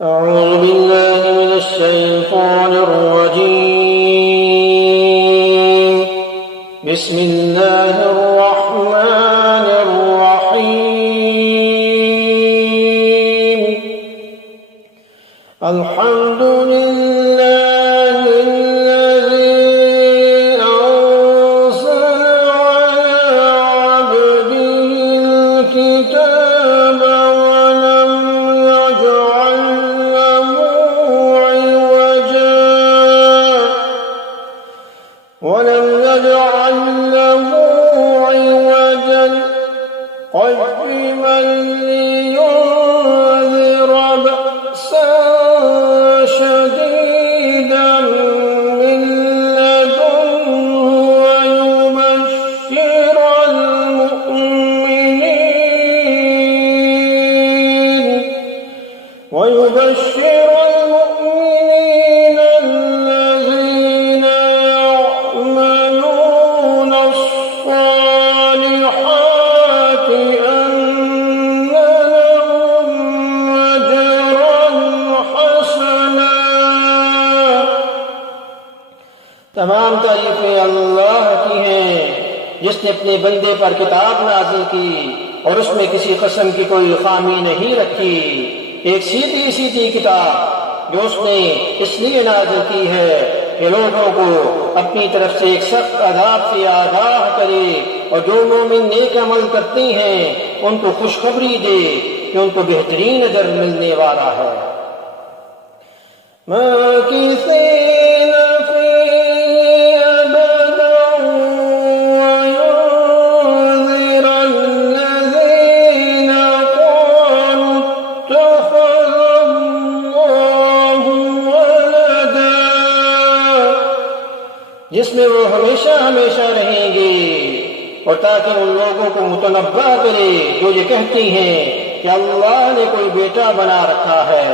أعوذ بالله من الشيطان الرجيم. بسم الله الرحمن الرحيم. الحمد لله الذي أنزل على عبده الكتاب ولم يجعل له عوجا قيما لينذر بأسا شديدا من لدنه ويبشر المؤمنين الذين يعملون الصالحات أن لهم أجرا حسنا. तमाम तारीफें अल्लाह की हैं जिसने अपने बंदे पर किताब नाज़िल की और उसमें किसी किस्म की कोई खामी नहीं रखी। एक सीधी सीधी किताब जो उसने इसलिए नाज़िल की है कि लोगों को अपनी तरफ से एक सख्त अज़ाब से आगाह करे और जो मोमिन नेक अमल करते हैं उनको खुशखबरी दे कि उनको बेहतरीन अजर मिलने वाला है। जिसमें वो हमेशा हमेशा रहेंगे और ताकि उन लोगों को मुतनब्बा करे जो ये कहती हैं कि अल्लाह ने कोई बेटा बना रखा है।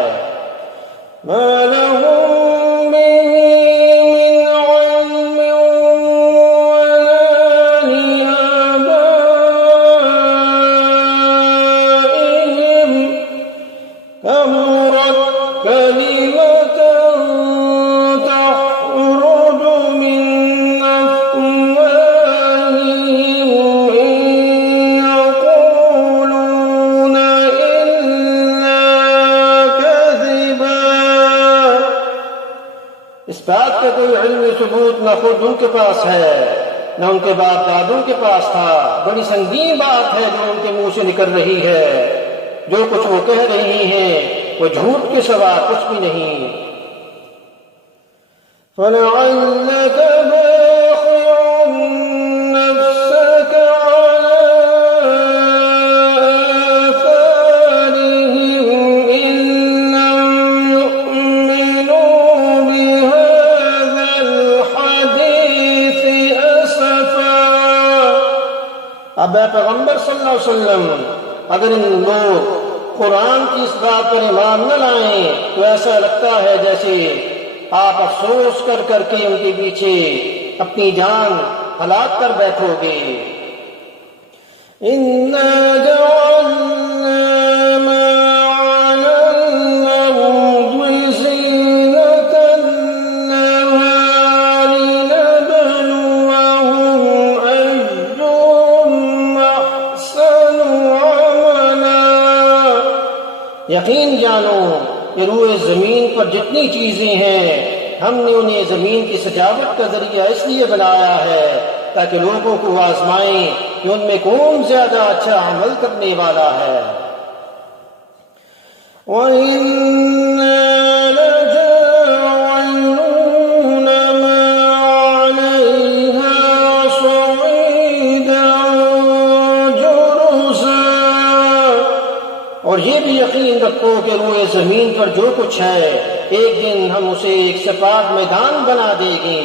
इस बात का कोई इल्मी सबूत न खुद उनके पास है न उनके बाप दादों के पास था। बड़ी संगीन बात है जो उनके मुंह से निकल रही है। जो कुछ वो कह रही हैं वो झूठ के सिवा कुछ भी नहीं। अब पैगंबर सल्लल्लाहु अलैहि वसल्लम अगर इन लोग कुरान की इस बात पर ईमान न लाएं तो ऐसा लगता है जैसे आप अफसोस कर करके उनके पीछे अपनी जान हलाक कर बैठोगे। यकीन जानो कि रूए जमीन पर जितनी चीजें हैं हमने उन्हें जमीन की सजावट का जरिया इसलिए बनाया है ताकि लोगों को आजमाएं कि उनमें कौन ज्यादा अच्छा अमल करने वाला है। और ये भी यकीन रखो कि रूए जमीन पर जो कुछ है एक दिन हम उसे एक सपाट मैदान बना देंगे।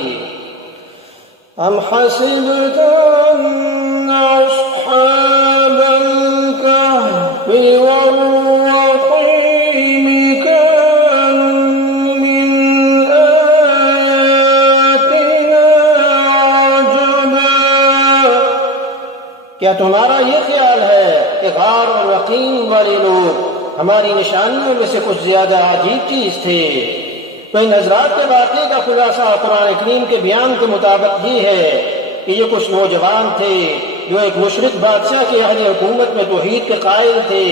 हम क्या तुम्हारा ये ख्याल है कि गार और यकीन वाले लोग हमारी निशानियों में से कुछ ज्यादा अजीब चीज थे। तो इन हजरात के वाक़े का खुलासा कुरान करीम के बयान के मुताबिक ही है कि ये कुछ नौजवान थे जो एक मुशरिक बादशाह के अहले हुकूमत में तौहीद के कायल थे।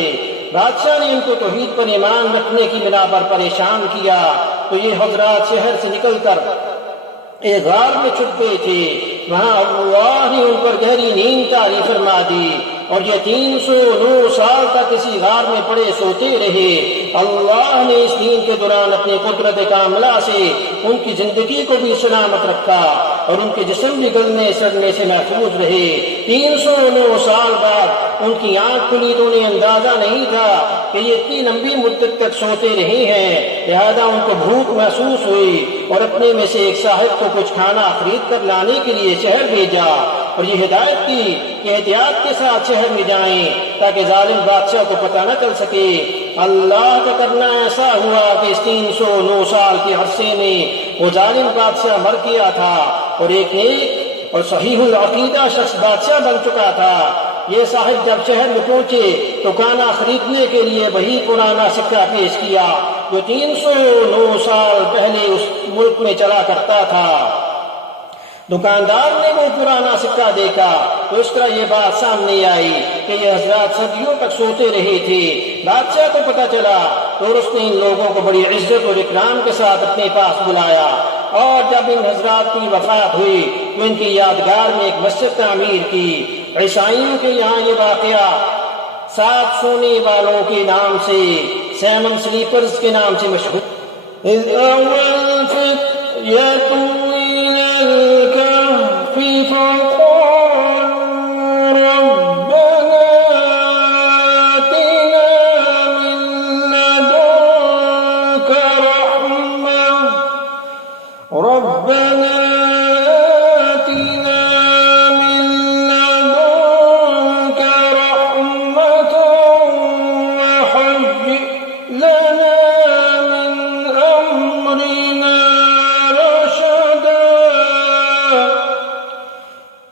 बादशाह ने इनको तौहीद पर ईमान रखने की बिना पर परेशान किया, तो ये हजरात शहर से निकलकर एक गार में छुप गए थे। वहां अल्लाह ने उन पर गहरी नींद तारी फरमा दी और ये 309 साल तक इसी गार में पड़े सोते रहे। अल्लाह ने इस नींद के दौरान अपनी कुदरत कामला से उनकी जिंदगी को भी सलामत रखा और उनके जिस्म भी गलने सड़ने से महफूज रहे। 309 साल बाद उनकी आंख खुली तो उन्हें अंदाजा नहीं था कि ये इतनी लंबी मुद्दत तक सोते रहे हैं। लिहाजा उनको भूख महसूस हुई और अपने में से एक साहिब को कुछ खाना खरीद कर लाने के लिए शहर भेजा और ये हिदायत की कि एहतियात के साथ शहर में जाएं ताकि जालिम बादशाह को पता न चल सके। अल्लाह का करना ऐसा हुआ कि इस 309 साल के अरसे में वो जालिम बादशाह मर गया था और एक नेक और सहीहुल अकीदा शख्स बादशाह बन चुका था। ये साहिब जब शहर में पहुंचे तो खाना खरीदने के लिए वही पुराना सिक्का पेश किया जो 309 साल पहले उस मुल्क में चला करता था। दुकानदार ने वो पुराना सिक्का देखा तो इस तरह ये बात सामने आई कि ये हजरात सदियों तक सोते रहे थे। बादशाह को पता चला तो उसने इन लोगों को बड़ी इज्जत और इकराम के साथ अपने पास बुलाया और जब इन हजरात की वफात हुई तो इनकी यादगार में एक मस्जिद तामीर की। ईसाइयों के यहाँ ये वाकया 7 सोने वालों के नाम से, सैमन स्लीपर्स के नाम से मशहूर।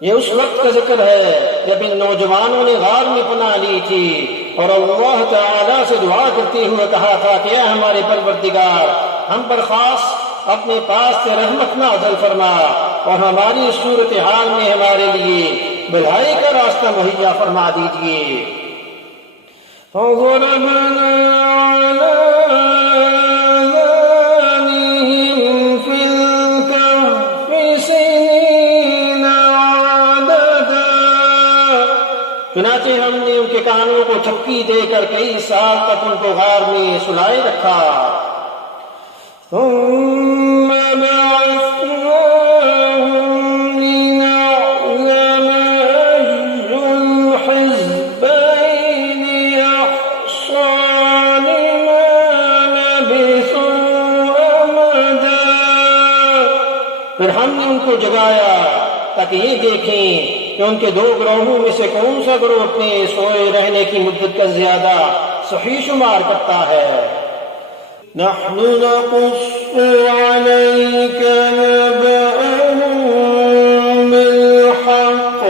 ये उस वक्त का जिक्र है जब इन नौजवानों ने गार में पनाह ली थी और अल्लाह ताला से दुआ करते हुए कहा था कि हमारे परवरदिगार हम पर खास अपने पास से रहमत नाज़िल फरमा और हमारी सूरत हाल में हमारे लिए भलाई का रास्ता मुहैया फरमा दीजिए। चुनाचे हमने उनके कानों को थपकी देकर कई साल तक उनको गार में सुलाए रखा। फिर हमने उनको जगाया ताकि ये देखें कि उनके 2 ग्रोहों में से कौन सा ग्रोह अपने सोए रहने की मुद्दत का ज्यादा सही शुमार करता है। नहनु नक़ुस्सु अलैका नबअहुम बिल-हक़्क़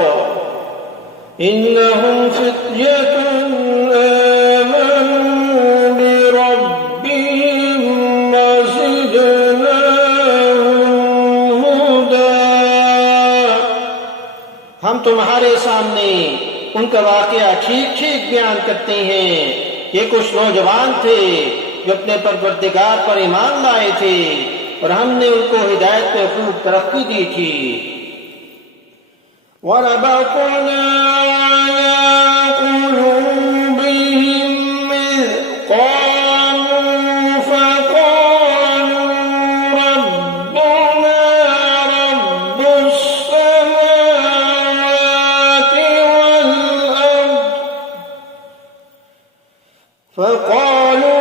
इन्नहुम फ़ित्यतुन आमनू बिरब्बिहिम वज़िदनाहुम हुदा। हम तुम्हारे सामने उनका वाकया ठीक ठीक बयान करते हैं। ये कुछ नौजवान थे जो अपने परवरदिगार पर ईमान लाए थे और हमने उनको हिदायत पे खूब तरक्की दी थी। वरबतना अला क़ुलूबिहिम इज़ क़ालू फ़क़ालू रब्बुना रब्बुस समावाति वल अर्द फ़क़ालू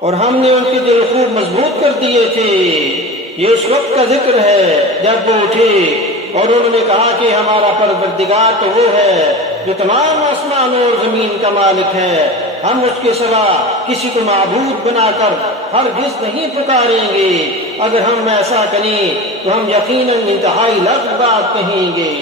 और हमने उनके दिल खूब मजबूत कर दिए थे। ये उस वक्त का जिक्र है जब वो उठे और उन्होंने कहा कि हमारा परवरदिगार तो वो है जो तमाम आसमान और जमीन का मालिक है, हम उसके सिवा किसी को माबूद बनाकर हरगिज़ नहीं पुकारेंगे। अगर हम ऐसा करें तो हम यकीनन इंतहाई लफ्ज़ बात कहेंगे।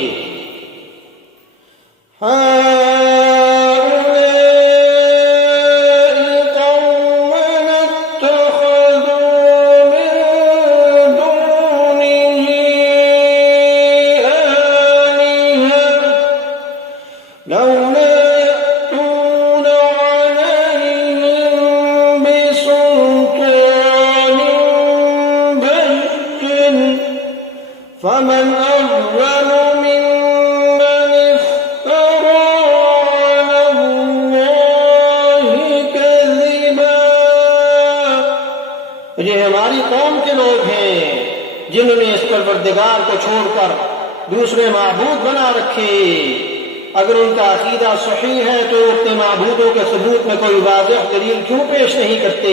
فمن أظلم ممن افترى على الله كذبا। ये हमारी कौम के लोग हैं जिन्होंने इस परवरदिगार को छोड़कर दूसरे माबूद बना रखे। अगर उनका अकीदा सही है तो अपने माबूदों के सबूत में कोई वाज़ेह दलील क्यों पेश नहीं करते?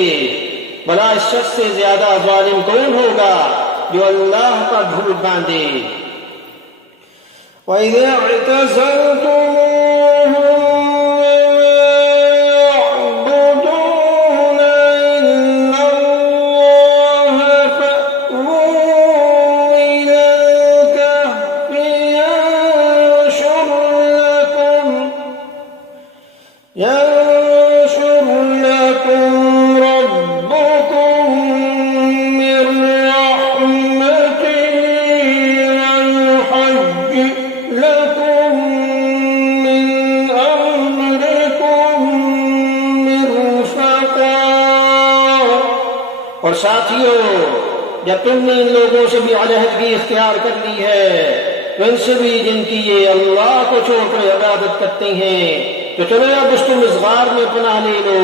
भला इस शख्स से ज्यादा ज़ालिम कौन होगा जो अल्लाह का झूठ बांधे। وَإِذَا اعْتَزَلْتُمُوهُمْ يَعْبُدُونَ إِلَّا اللَّهَ فَأْوُوا إِلَى الْكَهْفِ يَنشُرْ لَكُمْ رَبُّكُمْ مِنْ رَحْمَتِهِ وَيُهَيِّئْ لَكُمْ مِنْ أَمْرِكُمْ مِرْفَقًا। और साथियों, जब तुमने इन लोगों से भी अलहदगी इख्तियार कर ली है तो इनसे भी जिनकी ये अल्लाह को छोड़कर इबादत करते हैं, तो चलो अब तुम इस गार में पनाह ले लो।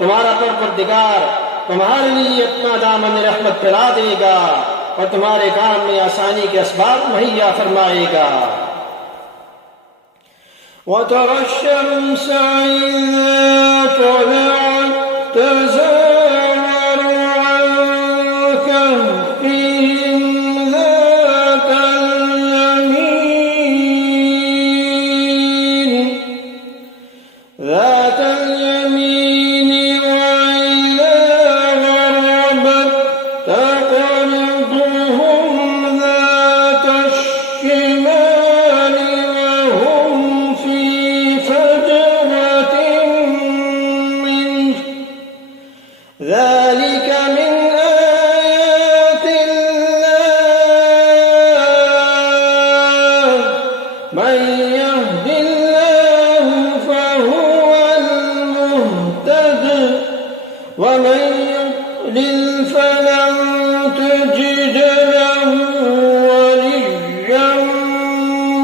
तुम्हारा परवरदिगार तुम्हारे लिए अपना दामन रहमत फैला देगा और तुम्हारे काम में आसानी के असबाब मुहैया फरमाएगा। وَتَرَى الشَّمْسَ إِذَا طَلَعَتْ تَزَاوَرُ عَنْ كَهْفِهِمْ ذَاتَ الْيَمِينِ وَإِذَا غَرَبَتْ تَقْرِضُهُمْ ذَاتَ الشِّمَالِ وَهُمْ فِي فَجْوَةٍ مِّنْهُ ذَلِكَ مِنْ آيَاتِ اللَّهِ مَن يَهْدِ اللَّهُ فَهُوَ الْمُهْتَدِ وَمَن يُضْلِلْ فَلَن تَجِدَ لَهُ وَلِيًّا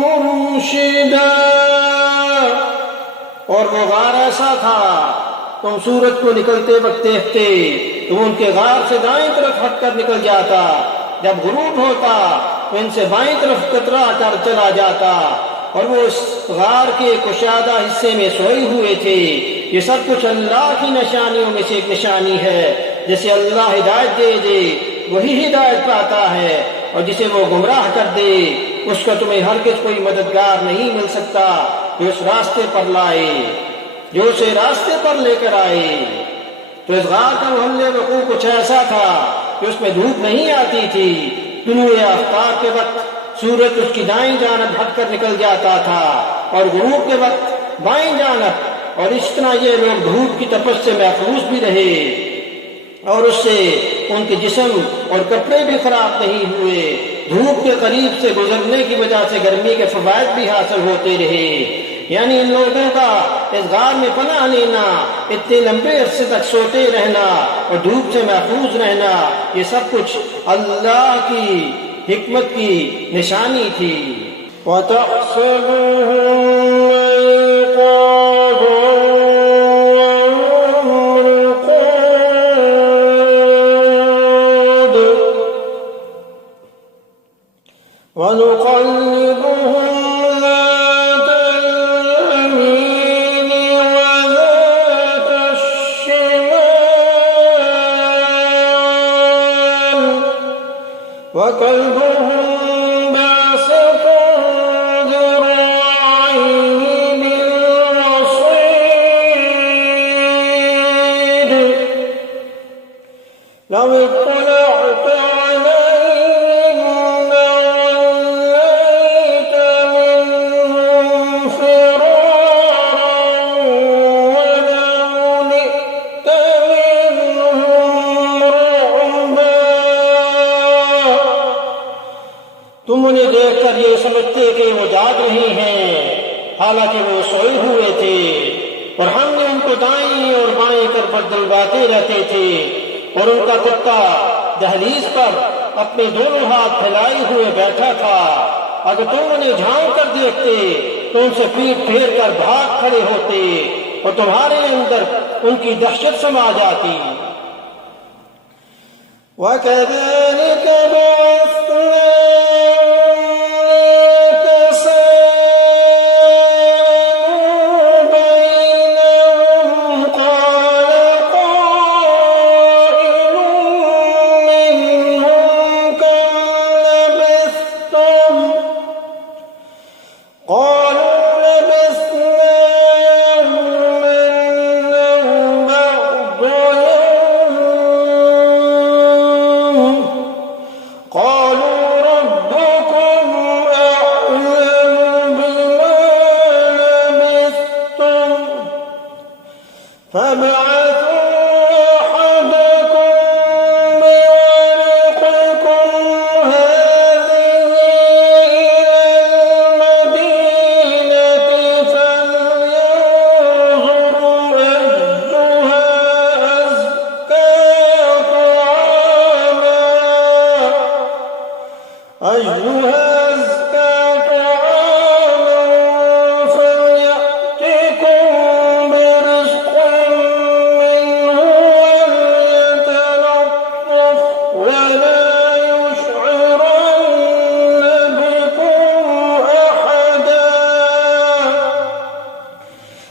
مُّرْشِدًا। और वो गार ऐसा था, तुम सूरज को निकलते वक्त देखते तो उनके गार से दाएं तरफ हटकर निकल जाता, जब गुरूब होता तो इनसे बाएं तरफ कतरा कर चला जाता और वो इस गार के कुशादा हिस्से में सोए हुए थे। ये सब कुछ अल्लाह की निशानियों में से एक निशानी है। जिसे अल्लाह हिदायत दे दे वही हिदायत पाता है और जिसे वो गुमराह कर दे उसका तुम्हें हरगिज़ कोई मददगार नहीं मिल सकता जो उस रास्ते पर लाए, जो उसे रास्ते पर लेकर आए। तो इस गार का महल्ले वकूअ कुछ ऐसा था कि उसमें धूप नहीं आती थी। तुलूए आफ्ताब के वक्त सूरज उसकी दाईं जानब हटकर निकल जाता था और गुरूब के वक्त बाईं जानब, और इस तरह ये लोग धूप की तपश से महफूज भी रहे और उससे उनके जिस्म और कपड़े भी खराब नहीं हुए। धूप के करीब से गुजरने की वजह से गर्मी के फवायद भी हासिल होते रहे। यानी इन लोगों का इस गार में पनाह लेना, इतने लंबे अरसे तक सोते रहना और धूप से महफूज रहना, ये सब कुछ अल्लाह की हिकमत की निशानी थी। وَنُقَلِّبُهُمْ ذَاتَ الْيَمِينِ وَذَاتَ الشِّمَالِ وَكَلْبُهُمْ لو اطلعت عليهم لوليت منهم فرارا ولملئت منهم رعبا. तुम उन्हें देखकर ये समझते कि वो जाग रही हैं, हालांकि वो सोए हुए थे, और हमने उनको दाईं और बाएं कर दिलवाते रहते थे, और उनका कुत्ता दहलीज पर अपने दोनों हाथ फैलाए हुए बैठा था। अगर तुम उन्हें झांक कर देखते तो उनसे पीठ फेर कर भाग खड़े होते और तुम्हारे अंदर उनकी दहशत समा जाती। وكذلك بعثنا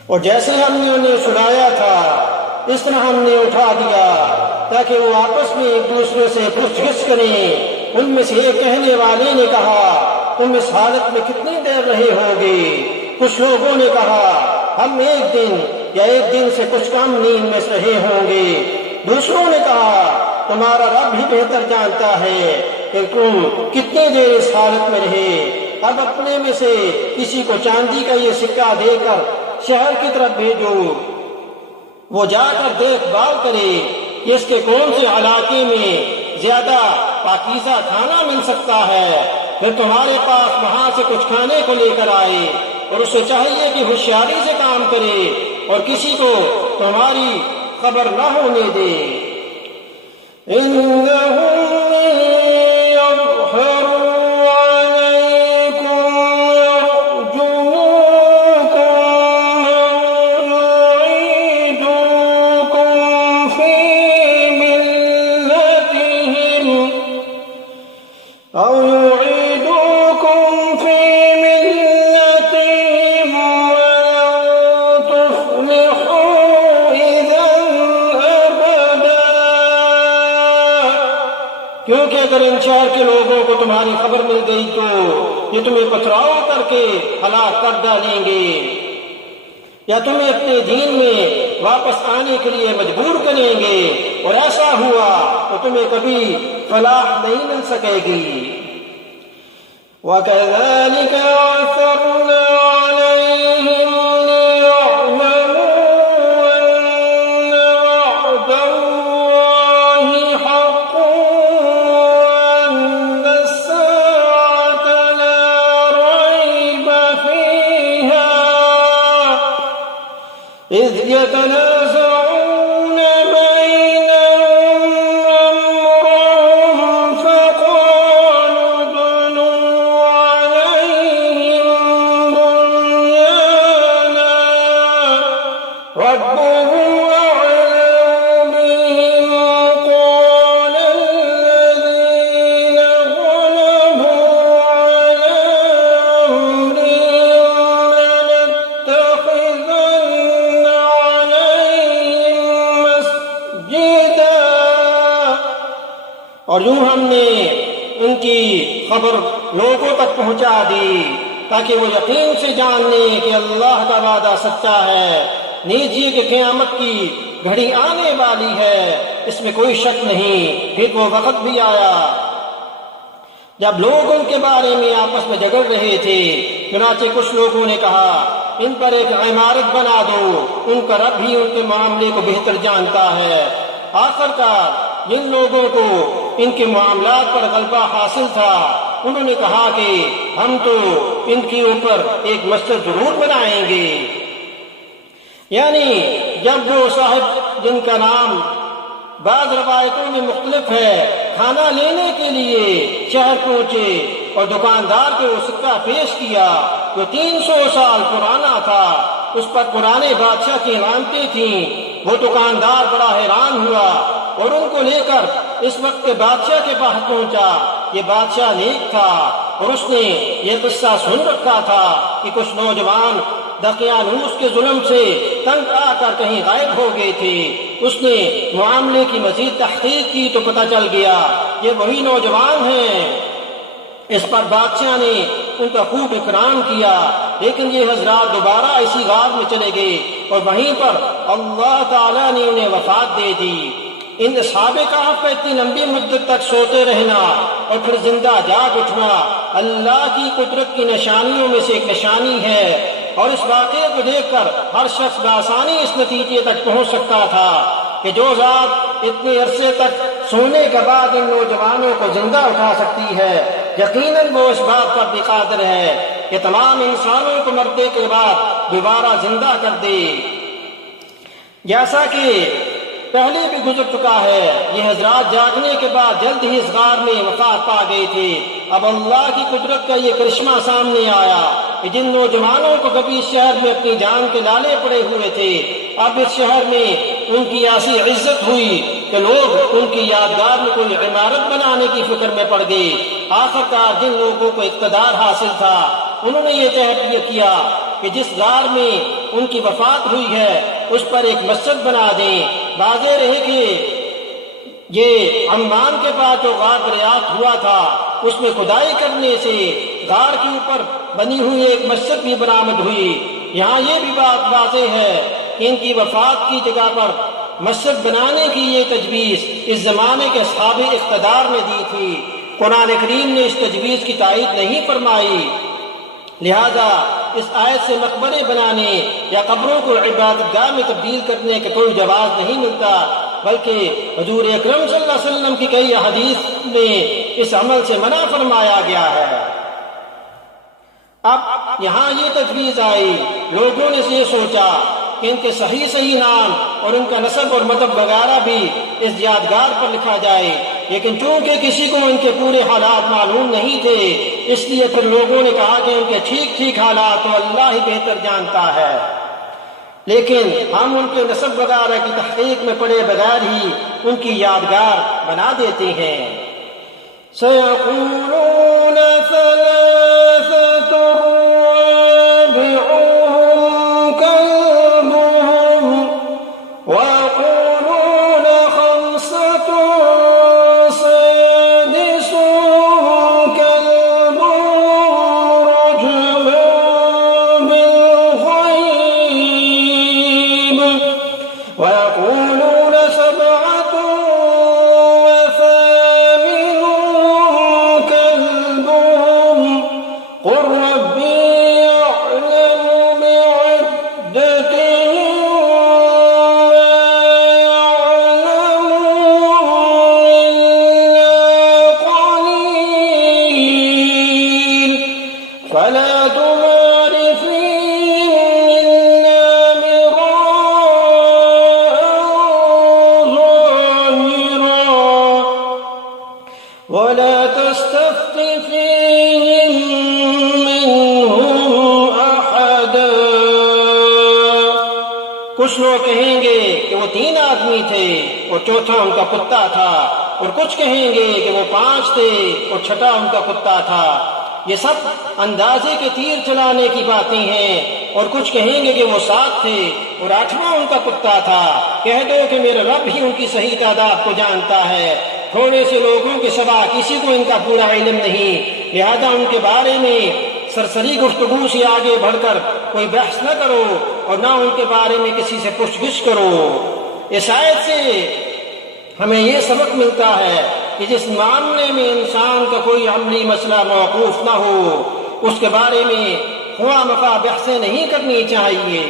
और जैसे हमने उन्हें सुनाया था इस तरह हमने उठा दिया ताकि वो आपस में एक दूसरे से पूछगिछ करें। उनमें से एक कहने वाले ने कहा, तुम इस हालत में कितनी देर रहे होगे? कुछ लोगों ने कहा, हम एक दिन या एक दिन से कुछ कम नींद में रहे होंगे। दूसरों ने कहा, तुम्हारा रब भी बेहतर जानता है कि तुम कितनी देर इस हालत में रहे। अब अपने में से किसी को चांदी का ये सिक्का देकर शहर की तरफ भेजो, वो जाकर देखभाल करे कि इसके कौन से इलाके में ज्यादा पाकीज़ा खाना मिल सकता है, फिर तुम्हारे पास वहां से कुछ खाने को लेकर आए। और उसे चाहिए कि होशियारी से काम करे और किसी को तुम्हारी खबर न होने दे। क्योंकि अगर इन शहर के लोगों को तुम्हारी खबर मिल गई तो ये तुम्हें पथराव करके हलाक कर डालेंगे या तुम्हें अपने दीन में वापस आने के लिए मजबूर करेंगे, और ऐसा हुआ तो तुम्हें कभी फलाह नहीं मिल सकेगी। وكذلك أثرنا عليهم ليعلموا أن وعد الله حق وأن الساعة لا ريب فيها إذ يتنازعون بينهم أمرهم فقالوا ابنوا عليهم بنيانا ربهم أعلم بهم قال الذين غلبوا على أمرهم لنتخذن عليهم مسجدا। और यूं हमने उनकी खबर लोगों तक पहुंचा दी ताकि वो यकीन से जान लें कि अल्लाह का वादा सच्चा है। नीजिए कि क़यामत की घड़ी आने वाली है, इसमें कोई शक नहीं। फिर वो वक्त भी आया जब लोग उनके बारे में आपस में झगड़ रहे थे। चुनाचे कुछ लोगों ने कहा, इन पर एक इमारत बना दो, उनका रब भी उनके मामले को बेहतर जानता है। आखिरकार जिन लोगों को इनके मामलात पर गलबा हासिल था, उन्होंने कहा कि हम तो इनके ऊपर एक मस्जिद जरूर बनाएंगे। यानी जब वो साहिब, जिनका नाम बाज़ रवायतों में मुख्तलिफ है, खाना लेने के लिए शहर पहुंचे और दुकानदार को सिक्का पेश किया जो 300 साल पुराना था, उस पर पुराने बादशाह की इमामतें थीं। वो दुकानदार बड़ा हैरान हुआ और उनको लेकर इस वक्त के बादशाह के पास पहुंचा। ये बादशाह नेक था और उसने ये किस्सा सुन रखा था कि कुछ नौजवान दकियानूस के जुल्म से तंग आकर कहीं गायब हो गए थे। उसने मामले की मजीद तहकीक की तो पता चल गया ये वही नौजवान हैं। इस पर बादशाह ने उनका खूब इकराम किया, लेकिन ये हजरात दोबारा इसी गार में चले गए और वहीं पर अल्लाह ताला ने उन्हें वफात दे दी। इन असहाबे कहफ पर इतनी लंबी मुद्दत तक सोते रहना और फिर जिंदा जाग उठना अल्लाह की कुदरत की निशानियों में से एक निशानी है, और इस वाक़े को देखकर हर शख्स बआसानी इस नतीजे तक पहुंच सकता था कि जो ज़ात इतने अरसे तक सोने के बाद इन नौजवानों को जिंदा उठा सकती है, यकीनन वो इस बात पर भी कादिर है कि तमाम इंसानों को मरने के बाद दोबारा जिंदा कर दे। जैसा कि पहले भी गुजर चुका है, ये हजरात जागने के बाद जल्द ही इस गार में वफात पा गए थे। अब अल्लाह की कुदरत का ये करिश्मा सामने आया कि जिन नौजवानों को कभी इस शहर में अपनी जान के लाले पड़े हुए थे, अब इस शहर में उनकी ऐसी इज्जत हुई कि लोग उनकी यादगार में कोई इमारत बनाने की फिक्र में पड़ गए। आखिरकार जिन लोगों को इक़्तिदार हासिल था, उन्होंने ये तय किया कि जिस गार में उनकी वफात हुई है उस पर एक मस्जिद बना दें। वाज़ेह रहे कि ये अम्मान के पास जो गार दरियाफ्त हुआ था, उसमें खुदाई करने से गार के ऊपर बनी हुई एक मस्जिद भी बरामद हुई। यहाँ ये भी बात वाज़ेह है कि इनकी वफात की जगह पर मस्जिद बनाने की ये तजवीज़ इस ज़माने के साहब इक़्तिदार ने दी थी। कुरान करीम ने इस तजवीज़ की तायीद नहीं फरमाई, लिहाजा इस आयत से मकबरे बनाने या कब्रों को इबादतगाह में तब्दील करने का कोई जवाब नहीं मिलता, बल्कि हुजूर अकरम सल्लल्लाहु अलैहि वसल्लम की कई हदीस में इस अमल से मना फरमाया गया है। अब यहाँ ये तजवीज़ आई, लोगों ने ये सोचा कि इनके सही नाम और उनका नसब और मदब वगैरह भी इस यादगार पर लिखा जाए, लेकिन चूंकि किसी को इनके पूरे हालात मालूम नहीं थे, इसलिए फिर लोगों ने कहा कि उनके ठीक हालात तो अल्लाह ही बेहतर जानता है, लेकिन हम उनके नसब वगैरह की तहकीक में पड़े बगैर ही उनकी यादगार बना देते हैं। सयक़ूलून सलासतु राबिउहुम कल्बुहुम वयक़ूलून खम्सतु सादिसुहुम कल्बुहुम रजमुन बिलग़ैब वयक़ूलून सबअतु قل ربي يعلم بعدتهم ما يعلمون إلا قليل فلا تمار فيهم إلا مراء ظاهرا ولا تستفت فيهم कुछ लोग कहेंगे कि वो 3 आदमी थे और चौथा उनका कुत्ता था, और कुछ कहेंगे कि वो 5 थे और छठा उनका कुत्ता था। ये सब अंदाजे के तीर चलाने की बातें हैं। और कुछ कहेंगे कि वो 7 थे और 8वां उनका कुत्ता था। कह दो कि मेरा रब ही उनकी सही तादाद को जानता है, थोड़े से लोगों के सिवा किसी को इनका पूरा इल्म नहीं, लिहाजा उनके बारे में सरसरी गुफ्तगू से आगे बढ़कर कोई बहस न करो और ना उनके बारे में किसी से पूछगिछ करो। इस आयत से हमें ये सबक मिलता है कि जिस मामले में इंसान का कोई अमली मसला मौकूफ ना हो उसके बारे में ख्वाह मखा बहसें नहीं करनी चाहिए।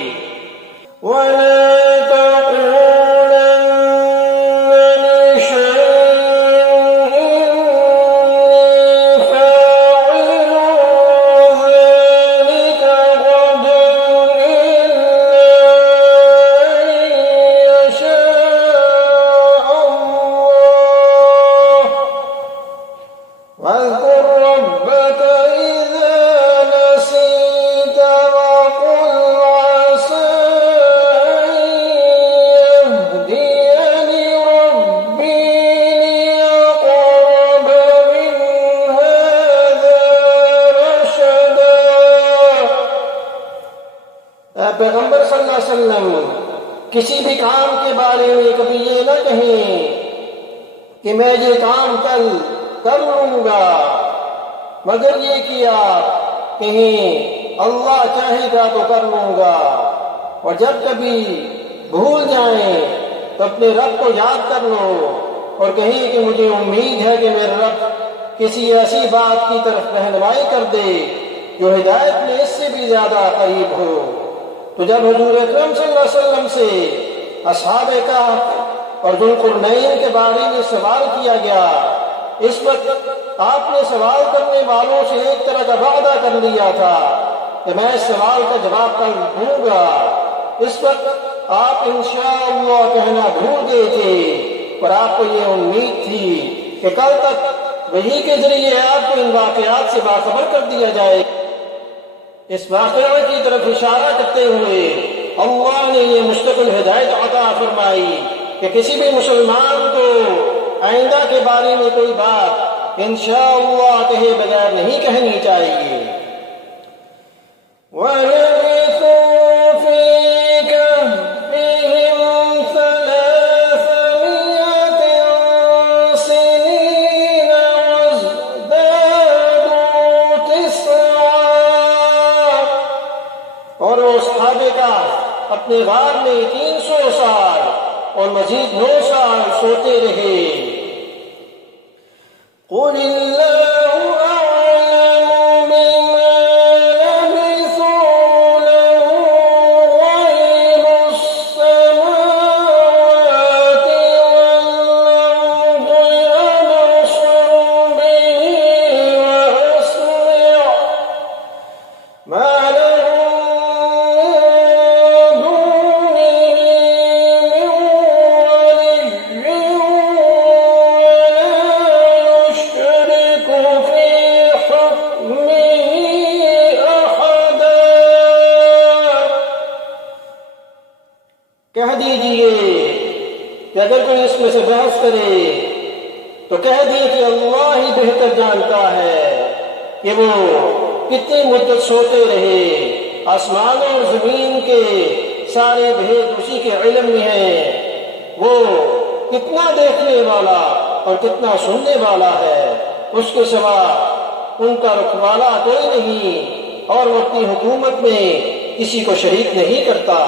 पैगंबर सल्लल्लाहु अलैहि वसल्लम किसी भी काम के बारे में कभी ये ना कहें कि मैं ये काम कल कर लूंगा, मगर ये किया कहें अल्लाह चाहेगा तो कर लूंगा। और जब कभी भूल जाएं तो अपने रब को याद कर लो और कहें कि मुझे उम्मीद है कि मेरा रब किसी ऐसी बात की तरफ रहनुमाई कर दे जो हिदायत में इससे भी ज्यादा करीब हो। तो जब हुजूर अकरम सल्लल्लाहु अलैहि वसल्लम से असहाबे कहफ और जुल्कुरनैन के बारे में सवाल किया गया, इस वक्त आपने सवाल करने वालों से एक तरह का वादा कर लिया था कि मैं इस सवाल का जवाब कल दूंगा। इस वक्त आप इंशाअल्लाह कहना भूल गए थे और आपको ये उम्मीद थी कि कल तक वही के जरिए आपको इन वाकयात से बाखबर कर दिया जाए। इस वाकया की तरफ इशारा करते हुए अल्लाह ने ये मुस्तकिल हिदायत अता फरमाई कि किसी भी मुसलमान को आइंदा के बारे में कोई बात इंशाअल्लाह कहे बगैर नहीं कहनी चाहिए। और वो सहाबे का अपने गार में 300 साल और मजीद 9 साल सोते रहे। कह दीजिए कि अगर कोई इसमें से बहस करे तो कह दिए कि अल्लाह ही बेहतर जानता है कि वो कितनी मुद्दत सोते रहे। आसमानों और जमीन के सारे भेद उसी के इल्म में हैं। वो कितना देखने वाला और कितना सुनने वाला है, उसके सिवा उनका रखवाला कोई नहीं और वो अपनी हुकूमत में किसी को शरीक नहीं करता।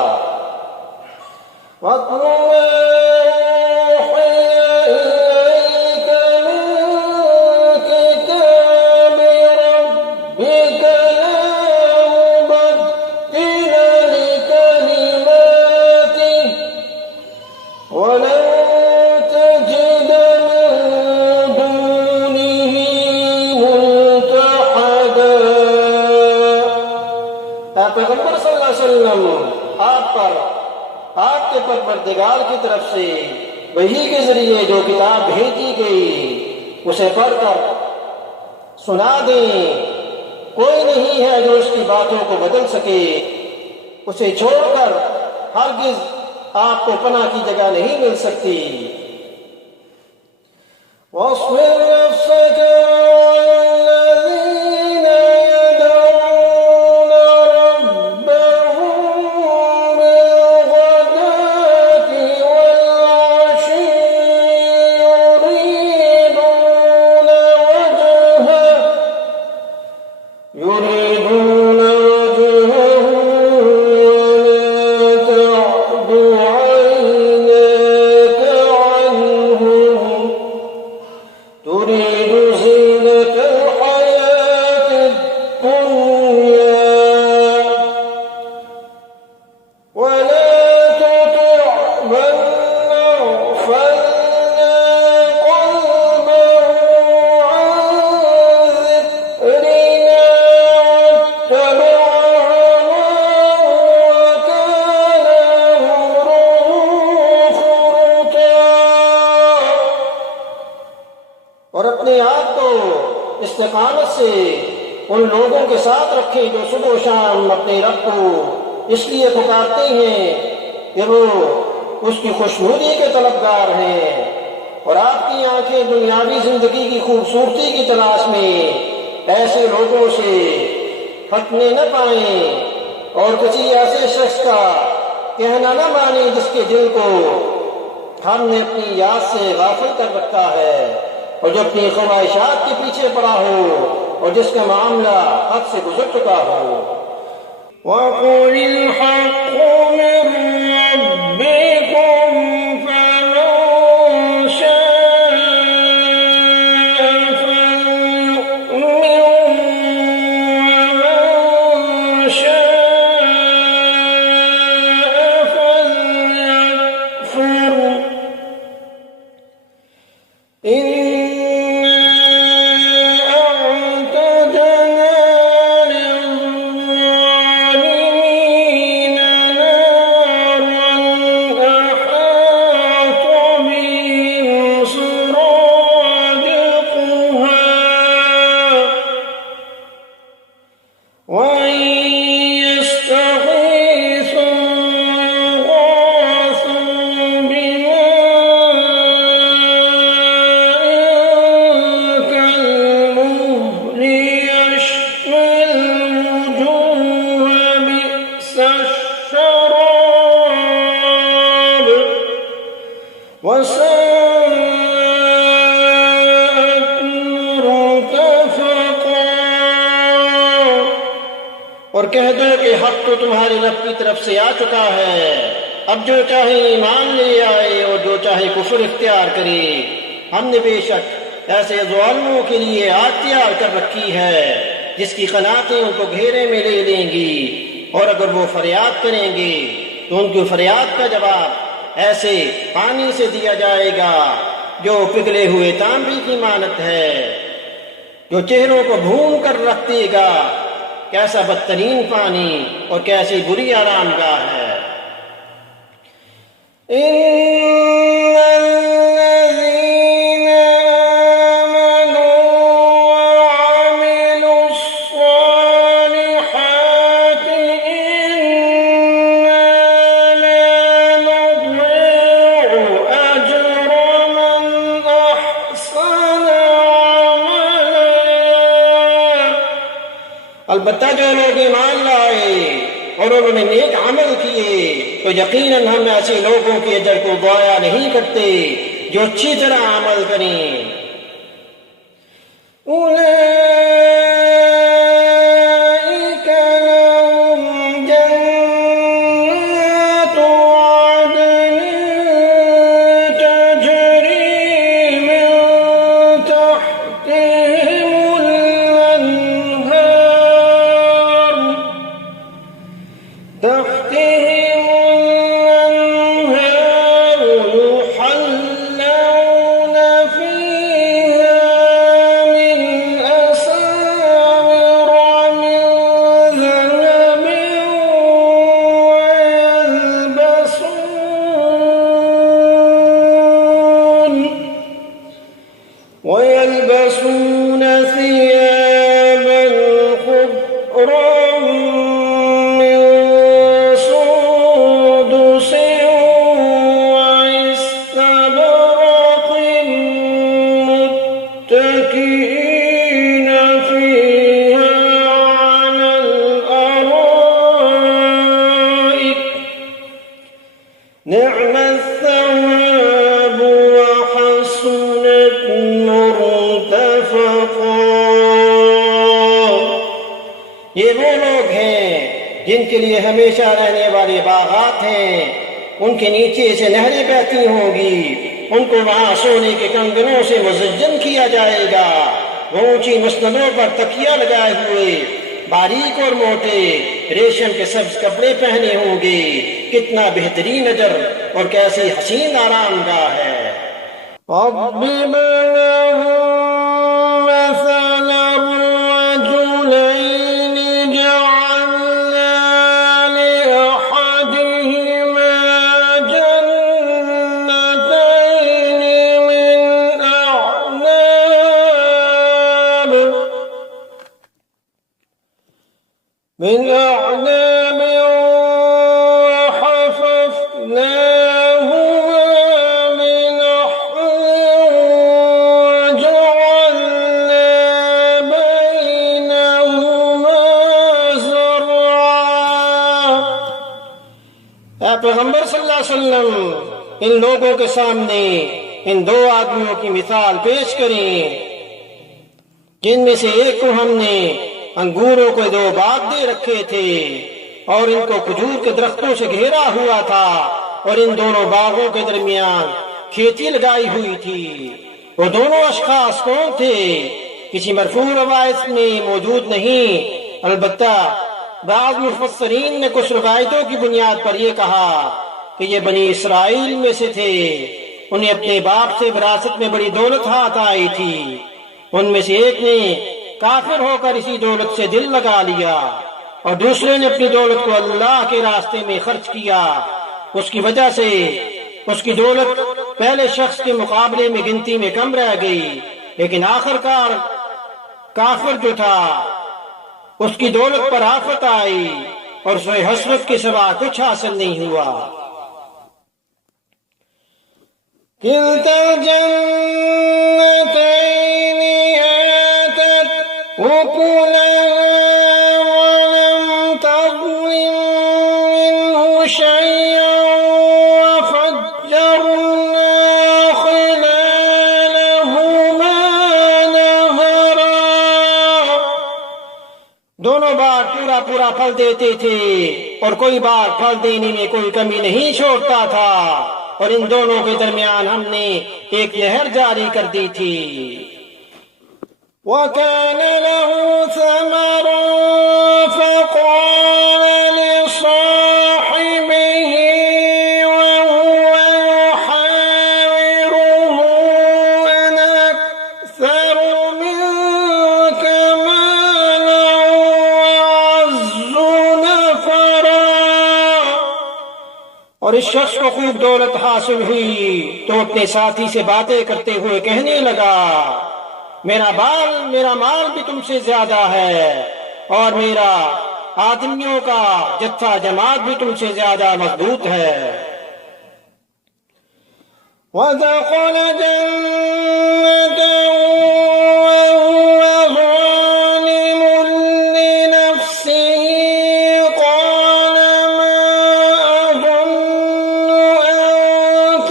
पैगंबर सल्लल्लाहु अलैहि वसल्लम आप पर आपके परवरदिगार की तरफ से वही के जरिए जो किताब भेजी गई उसे पढ़कर सुना दें। कोई नहीं है जो उसकी बातों को बदल सके। उसे छोड़कर हरगिज आपको पनाह की जगह नहीं मिल सकती। يريدون وجهه ولا تعد عيناه इस्तिकामत से उन लोगों के साथ रखें जो सुबह शाम अपने रब को इसलिए पुकारते हैं कि वो उसकी खुशनुदी के तलबगार हैं, और आपकी आंखें दुनियावी जिंदगी की खूबसूरती की तलाश में ऐसे लोगों से फटने न पाएं और किसी ऐसे शख्स का कहना न माने जिसके दिल को हमने अपनी याद से गाफिल कर रखा है और जो अपनी ख्वाहिशात के पीछे पड़ा हो और जिसका मामला हद से गुजर चुका हो। वक़ुलिल हक़्क़ु मिन रब्बिकुम फमन शाअ फलयु'मिन वमन शाअ फलयकफुर। और कह दो कि हक तो तुम्हारे रब की तरफ से आ चुका है, अब जो चाहे ईमान ले आए और जो चाहे कुफर इख्तियार करे। हमने बेशक ऐसे ज़ालिमों के लिए आग तैयार कर रखी है जिसकी क़नातें उनको घेरे में ले लेंगी, और अगर वो फरियाद करेंगे तो उनकी फरियाद का जवाब ऐसे पानी से दिया जाएगा जो पिघले हुए तांबे की मानत है, जो चेहरों को भून कर रख देगा। कैसा बदतरीन पानी और कैसी बुरी आरामगाह है। अलबत्ता जो लोग ईमान लाए और उन्होंने नेक अमल किए तो यकीनन हम ऐसे लोगों के अजर को ज़ाया नहीं करते जो अच्छी तरह अमल करें। ويلبسون ثيابا خضرا من سندس واستبرق متكئين فيها على الأرائك نعم الثواب وحسنت مرتفقا। ये वो लोग हैं जिनके लिए हमेशा रहने वाले बागात हैं, उनके नीचे से नहरें बहती होंगी, उनको वहां सोने के कंगनों से मुज़ज्जन किया जाएगा। वो ऊंची मसनदों पर तकिया लगाए हुए बारीक और मोटे रेशम के सब्ज कपड़े पहने होंगे। कितना बेहतरीन अजर और कैसी हसीन आरामगाह है। ऐ पैगंबर सल्लल्लाहु अलैहि वसल्लम, इन लोगों के सामने इन दो आदमियों की मिसाल पेश करें जिनमें से एक को हमने अंगूरों के दो बाग दे रखे थे और इनको खजूर के दरख्तों से घेरा हुआ था और इन दोनों बागों के दरमियान खेती लगाई हुई थी। वो दोनों अशखास कौन थे? किसी मरफू रवायत में मौजूद नहीं, अलबत्ता बाज़ मुफस्सिरीन ने कुछ रवायतों की बुनियाद पर यह कहा कि ये बनी इसराइल में से थे। उन्हें अपने बाप से विरासत में बड़ी दौलत हाथ आई थी। उनमें से एक ने काफिर होकर इसी दौलत से दिल लगा लिया और दूसरे ने अपनी दौलत को अल्लाह के रास्ते में खर्च किया। उसकी वजह से उसकी दौलत पहले शख्स के मुकाबले में गिनती में कम रह गई, लेकिन आखिरकार काफिर जो था उसकी दौलत पर आफत आई और उसे हसरत के सिवा कुछ हासिल नहीं हुआ। किल्तल जन्नतैनि आतत उकुलहा वलम तज़लिम मिन्हु शैअन वफज्जरना खिलालहुमा नहरा। दोनों बार पूरा पूरा फल देते थे और कोई बार फल देने में कोई कमी नहीं छोड़ता था और इन दोनों के दरमियान हमने एक नहर जारी कर दी थी। वकान लहू समरुन फक़ाल लिसाहिबिही वहुव युहाविरुहु अना अक्सरु मिन्क मालन वअअज़्ज़ु नफ़रा। और इस शख्स को खूब दौलत हासिल हुई तो अपने साथी से बातें करते हुए कहने लगा, मेरा माल भी तुमसे ज्यादा है और मेरा आदमियों का जत्था जमात भी तुमसे ज्यादा मजबूत है। वदख़ल जन्नतहु वहुव ज़ालिमुन लिनफ़्सिही क़ाल मा अज़ुन्नु अन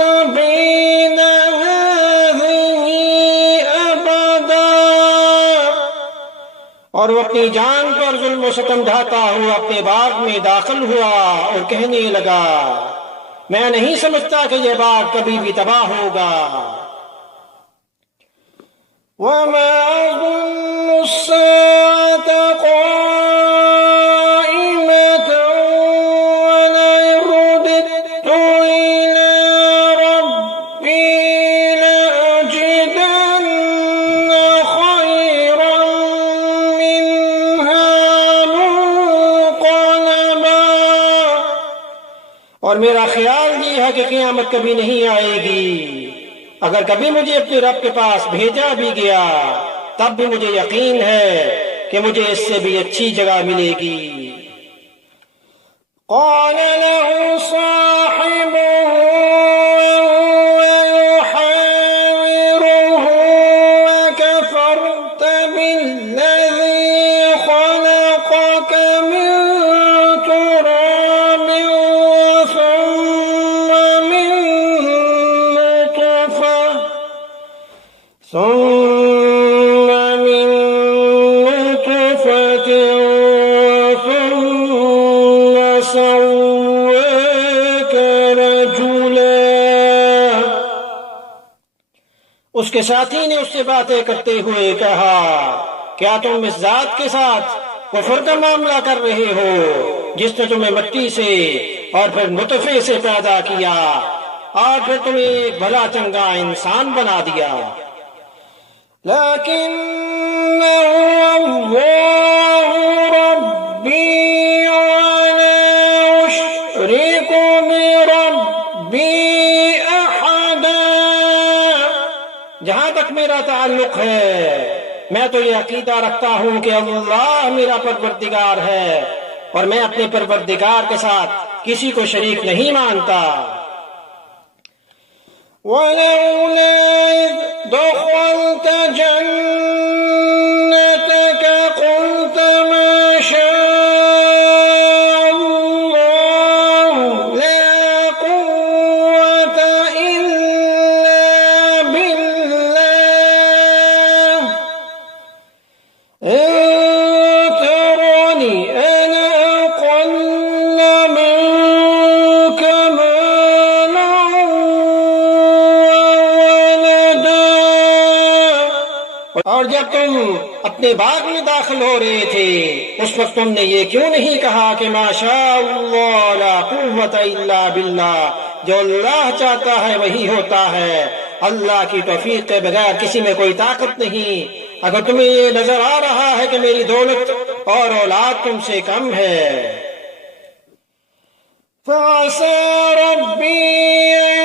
तबीद हाज़िही अबदा। और वो अपनी जान पर जुल्म व सितम ढाता हुआ अपने बाग में दाखिल हुआ और कहने लगा, मैं नहीं समझता कि यह बाग कभी भी तबाह होगा। वमा अज़ुन्नु अस्साअत क़ाइमतन वलइन रुदित्तु इला रब्बी लअजिदन्न खैरन मिन्हा मुनक़लबा। और मेरा ख्याल ये है कि क़यामत कभी नहीं आएगी। अगर कभी मुझे अपने रब के पास भेजा भी गया तब भी मुझे यकीन है कि मुझे इससे भी अच्छी जगह मिलेगी। क़ाल लहु साहिबुहु वहुव युहाविरुहु अकफ़रत बिल्लज़ी ख़लक़क मिन तुराबिन थुम्मा मिन नुत्फ़तिन थुम्मा सव्वाक रजुला। उसके साथी ने उससे बातें करते हुए कहा, क्या तुम इस जात के साथ कुफ्र का मामला कर रहे हो जिसने तुम्हें मिट्टी से और फिर नुतफे से पैदा किया और फिर तुम्हें एक भला चंगा इंसान बना दिया। लकिन्नहु अल्लाहु रब्बी वला उश्रिकु बिरब्बी अहदा। जहां तक मेरा ताल्लुक है मैं तो ये अकीदा रखता हूं कि अल्लाह मेरा परवरदिगार है और मैं अपने परवरदिगार के साथ किसी को शरीक नहीं मानता। वलौला इज़ दख़लत जन्नतक क़ुल्त मा शाअ अल्लाहु ला जब तुम अपने बाग में दाखिल हो रहे थे उस वक्त तुमने ये क्यों नहीं कहा कि माशा अल्लाह ला कुव्वता इल्ला बिल्लाह, जो अल्लाह चाहता है वही होता है, अल्लाह की तौफीक के बगैर किसी में कोई ताकत नहीं। अगर तुम्हें ये नजर आ रहा है कि मेरी दौलत और औलाद तुमसे कम है, فعسى ربي أن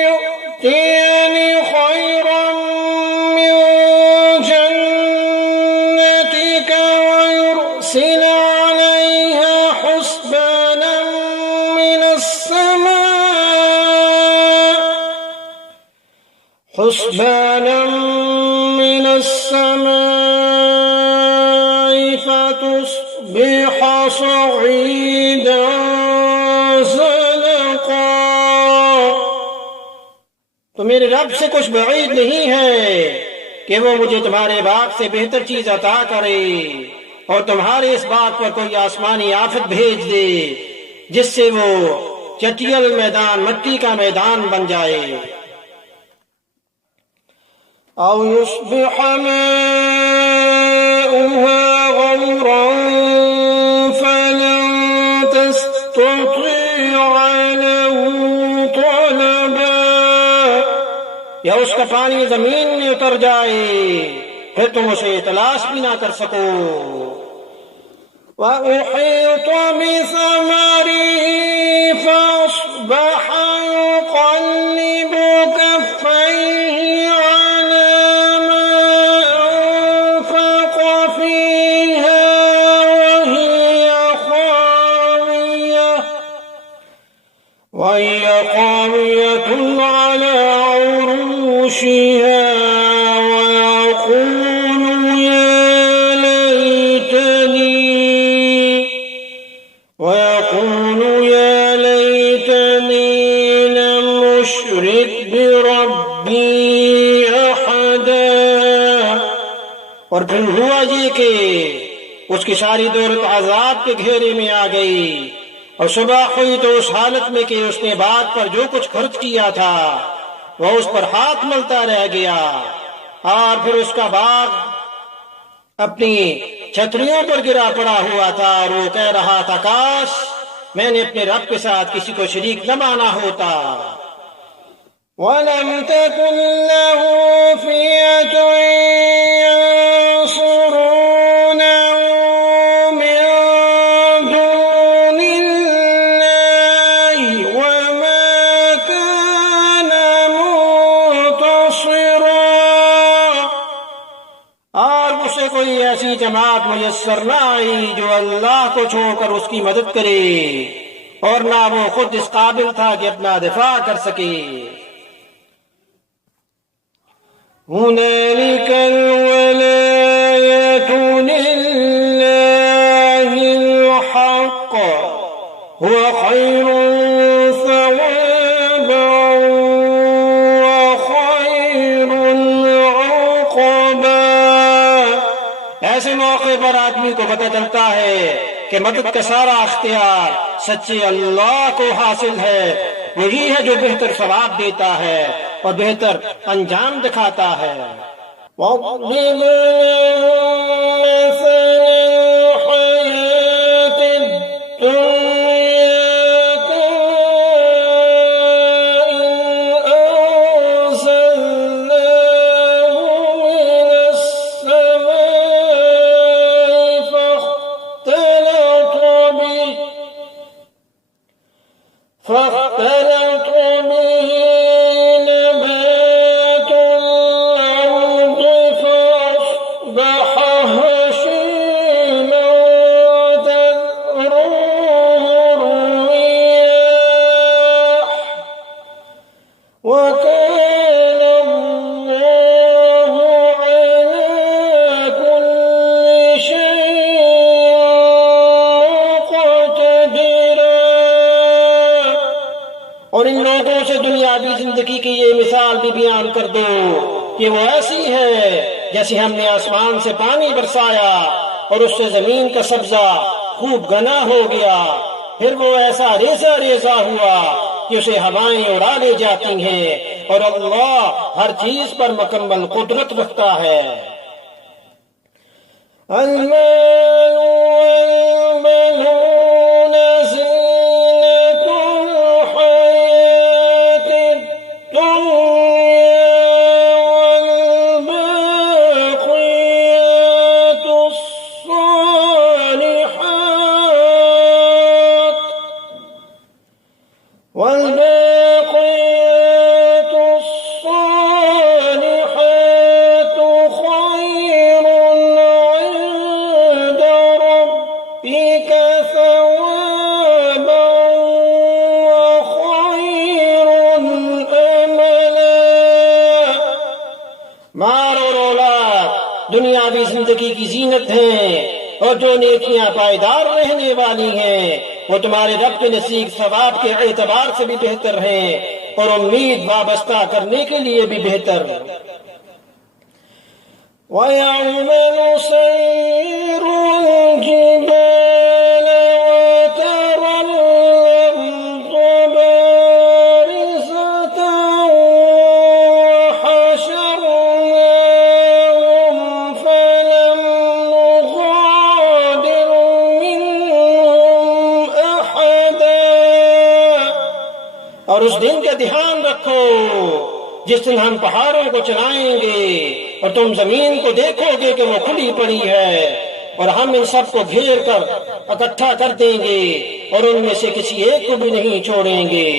يؤتيني خيرا من جنتك ويرسل عليها حسبانا من السماء فتصبح صعيدا तो मेरे रब से कुछ बईद नहीं है कि वो मुझे तुम्हारे बाग से बेहतर चीज अता करे और तुम्हारे इस बाग पर कोई आसमानी आफत भेज दे जिससे वो चटियल मैदान, मट्टी का मैदान बन जाए। أو يصبح ماؤها غورا فلن تستطيع له طلبا, या उसका पानी जमीन में उतर जाए फिर तुम उसे तलाश भी ना कर सको। وأحيط بثمره فأصبح يقلب كفيه على ما أنفق فيها وهي خاوية على عروشها ويقول يا ليتني لم أشرك بربي أحدا। और फिर हुआ ये कि उसकी सारी दौलत आजाब के घेरे में आ गई और सुबह हुई तो उस हालत में कि उसने बाग पर जो कुछ खर्च किया था वह उस पर हाथ मलता रह गया और फिर उसका बाग अपनी छतरियों पर गिरा पड़ा हुआ था और वो कह रहा था काश मैंने अपने रब के साथ किसी को शरीक न माना होता। वलम तकुन लहू फियतुन यंसुरूनहु मिन दूनिल्लाहि वमा कान मुंतसिरा, और उसे कोई ऐसी जमात मुयस्सर न आई जो अल्लाह को छोड़कर उसकी मदद करे और ना वो खुद इस काबिल था कि अपना दिफा कर सके। हुनालिकल वलायतु लिल्लाहिल हक़ हुवा खैरुन सवाबन व खैरुन उक़बा। ऐसे मौके पर आदमी को पता चलता है कि मदद का सारा अख्तियार सच्चे अल्लाह को हासिल है, वही है जो बेहतर सवाब देता है और बेहतर अंजाम दिखाता है। فاختلط به نبات الأرض فأصبح هشيما تذروه الرياح وكان الله على كل شيء مقتدرا। और इन लोगों से दुनियावी जिंदगी की ये मिसाल भी बयान कर दो कि वो ऐसी है जैसे हमने आसमान से पानी बरसाया और उससे जमीन का सब्जा खूब घना हो गया, फिर वो ऐसा रेजा रेजा हुआ कि उसे हवाएं उड़ा ले जाती हैं और अल्लाह हर चीज पर मुकम्मल कुदरत रखता है। المال والبنون زينة الحياة الدنيا والباقيات الصالحات خير عند ربك ثوابا وخير أملا. माल और औलाद दुनियावी जिंदगी की जीनत हैं और जो नेकियां पायदार रहने वाली हैं वो तुम्हारे रब के नसीब सवाब के एतबार से भी बेहतर हैं और उम्मीद वाबस्ता करने के लिए भी बेहतर। ويوم نسير الجبال وترى الأرض بارزة وحشرناهم فلم نغادر منهم أحدا. और उस दिन का ध्यान रखो जिस दिन हम पहाड़ों को चलाएंगे और तुम जमीन को देखोगे कि वो खुली पड़ी है और हम इन सबको घेर कर इकट्ठा कर देंगे और उनमें से किसी एक को भी नहीं छोड़ेंगे।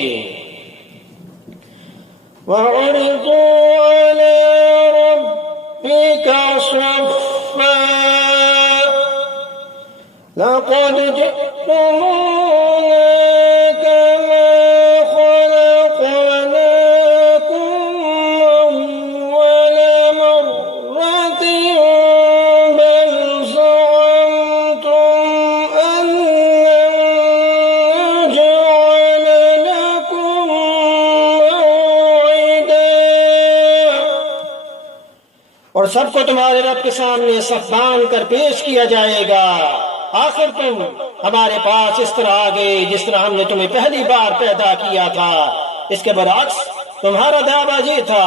وعرضوا على ربك صفا لقد جئتمونا كما خلقناكم أول مرة بل زعمتم أن لن نجعل لكم موعدا. और सबको तुम्हारे रब के सामने सफ बांध कर पेश किया जाएगा। आखिर तुम हमारे पास इस तरह आ गए जिस तरह हमने तुम्हें पहली बार पैदा किया था। इसके बरअक्स तुम्हारा दावा ये था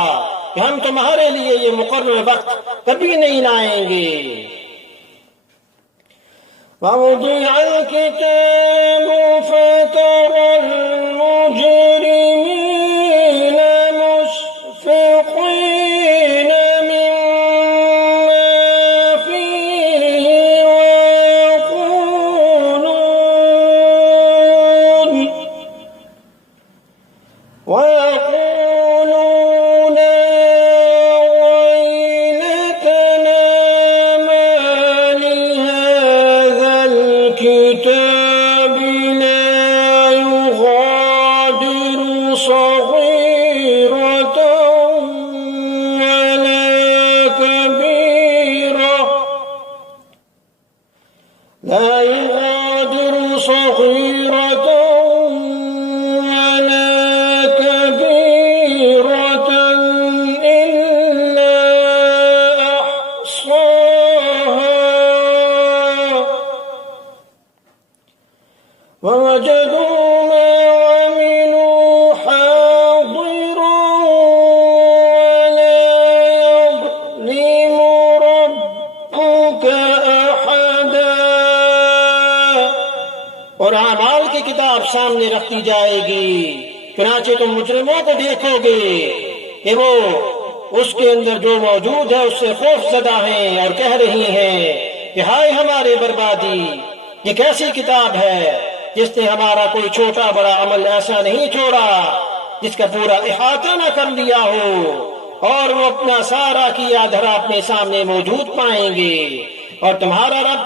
कि हम तुम्हारे लिए ये मुकर्रर वक्त कभी नहीं लाएंगे। ووضع الكتاب فترى المجرمين مشفقين مما فيه ويقولون يا ويلتنا ما لهذا الكتاب لا يغادر صغيرة ولا كبيرة ولا كبيرة إلا أحصاها ووجدوا ما عملوا حاضرا ولا يظلم ربك أحدا. और आमाल की किताब सामने रखती जाएगी, चुनाचे तुम मुजरिमों को देखोगे कि वो उसके अंदर जो मौजूद है उससे खौफजदा हैं और कह रही हैं कि हाय हमारे बर्बादी, ये कैसी किताब है जिसने हमारा कोई छोटा बड़ा अमल ऐसा नहीं छोड़ा जिसका पूरा इहाता न कर लिया हो, और वो अपना सारा किया धरा अपने सामने मौजूद पाएंगे और तुम्हारा रब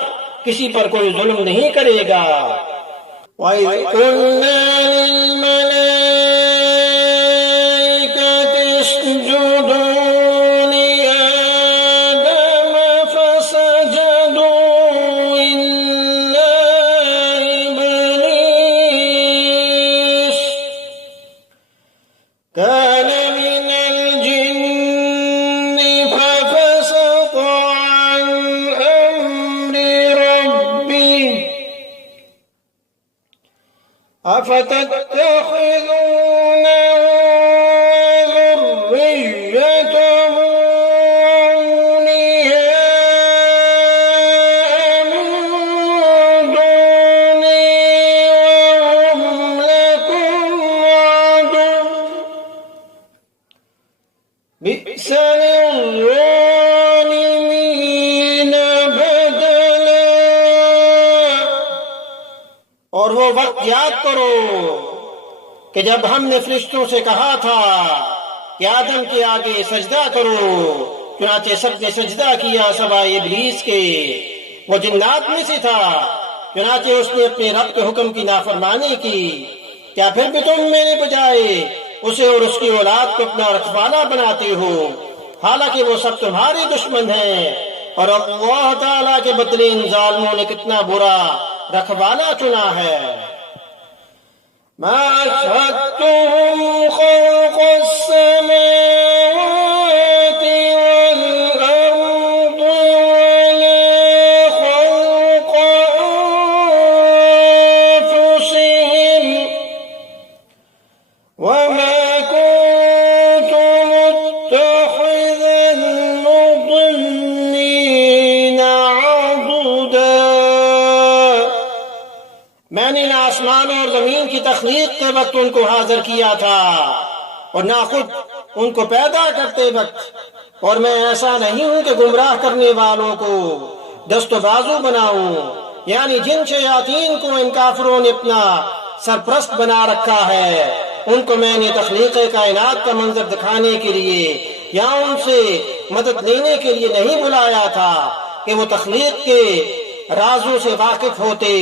किसी पर कोई जुल्म नहीं करेगा। وإذ قلنا للملائكة اسجدوا لآدم فسجدوا إلا إبليس كان من الجن ففسق عن أمر ربه أفتتخذونه وذريته أولياء वो वक्त याद करो कि जब हमने फरिश्तों से कहा था कि आदम के आगे सजदा करो, चुनाचे सबने सजदा किया सवाए इब्लीस के। वो जिन्नात में से था, चुनाचे उसने अपने रब के हुक्म की नाफरमानी की। क्या फिर भी तुम मेरे बजाय उसे और उसकी औलाद को अपना रखवाला बनाते हो, हालांकि वो सब तुम्हारे दुश्मन हैं। और अल्लाह ताला के बदले इन जालिमों ने कितना बुरा रखवाला चुना है। मा अशहदतुहुम खल्क़स समावाति वल अर्दि वला खल्क़ अनफुसिहिम वमा कुन्तु मुत्तखिज़ल मुदिल्लीन अदुदा। मैंने न आसमान और जमीन की तख्लीक के वक्त उनको हाजिर किया था और ना खुद उनको पैदा करते वक्त, और मैं ऐसा नहीं हूं कि गुमराह करने वालों को दस्तो बाजू बनाऊं। यानी जिन शयातीन को इन काफिरों ने अपना सरप्रस्त बना रखा है, उनको मैंने तख्लीक कायनात का मंजर दिखाने के लिए या उनसे मदद लेने के लिए नहीं बुलाया था कि वो तख्लीक के राजों से वाकिफ होते,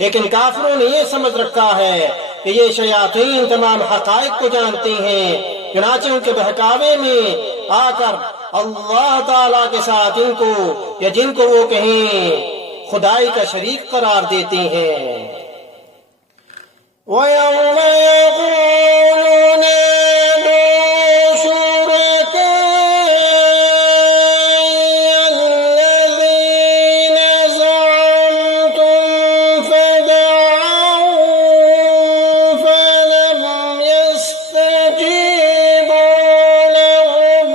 लेकिन काफिरों ने ये समझ रखा है कि ये शयातीन तमाम हकायक को जानते हैं। चुनाचे उनके बहकावे में आकर अल्लाह ताला के साथ इनको या जिनको वो कहें खुदाई का शरीक करार देते हैं। वयौम यक़ूलून नादू शुरकाइय अल्लज़ीना ज़अमतुम फदअऊहुम फलम यस्तजीबू लहुम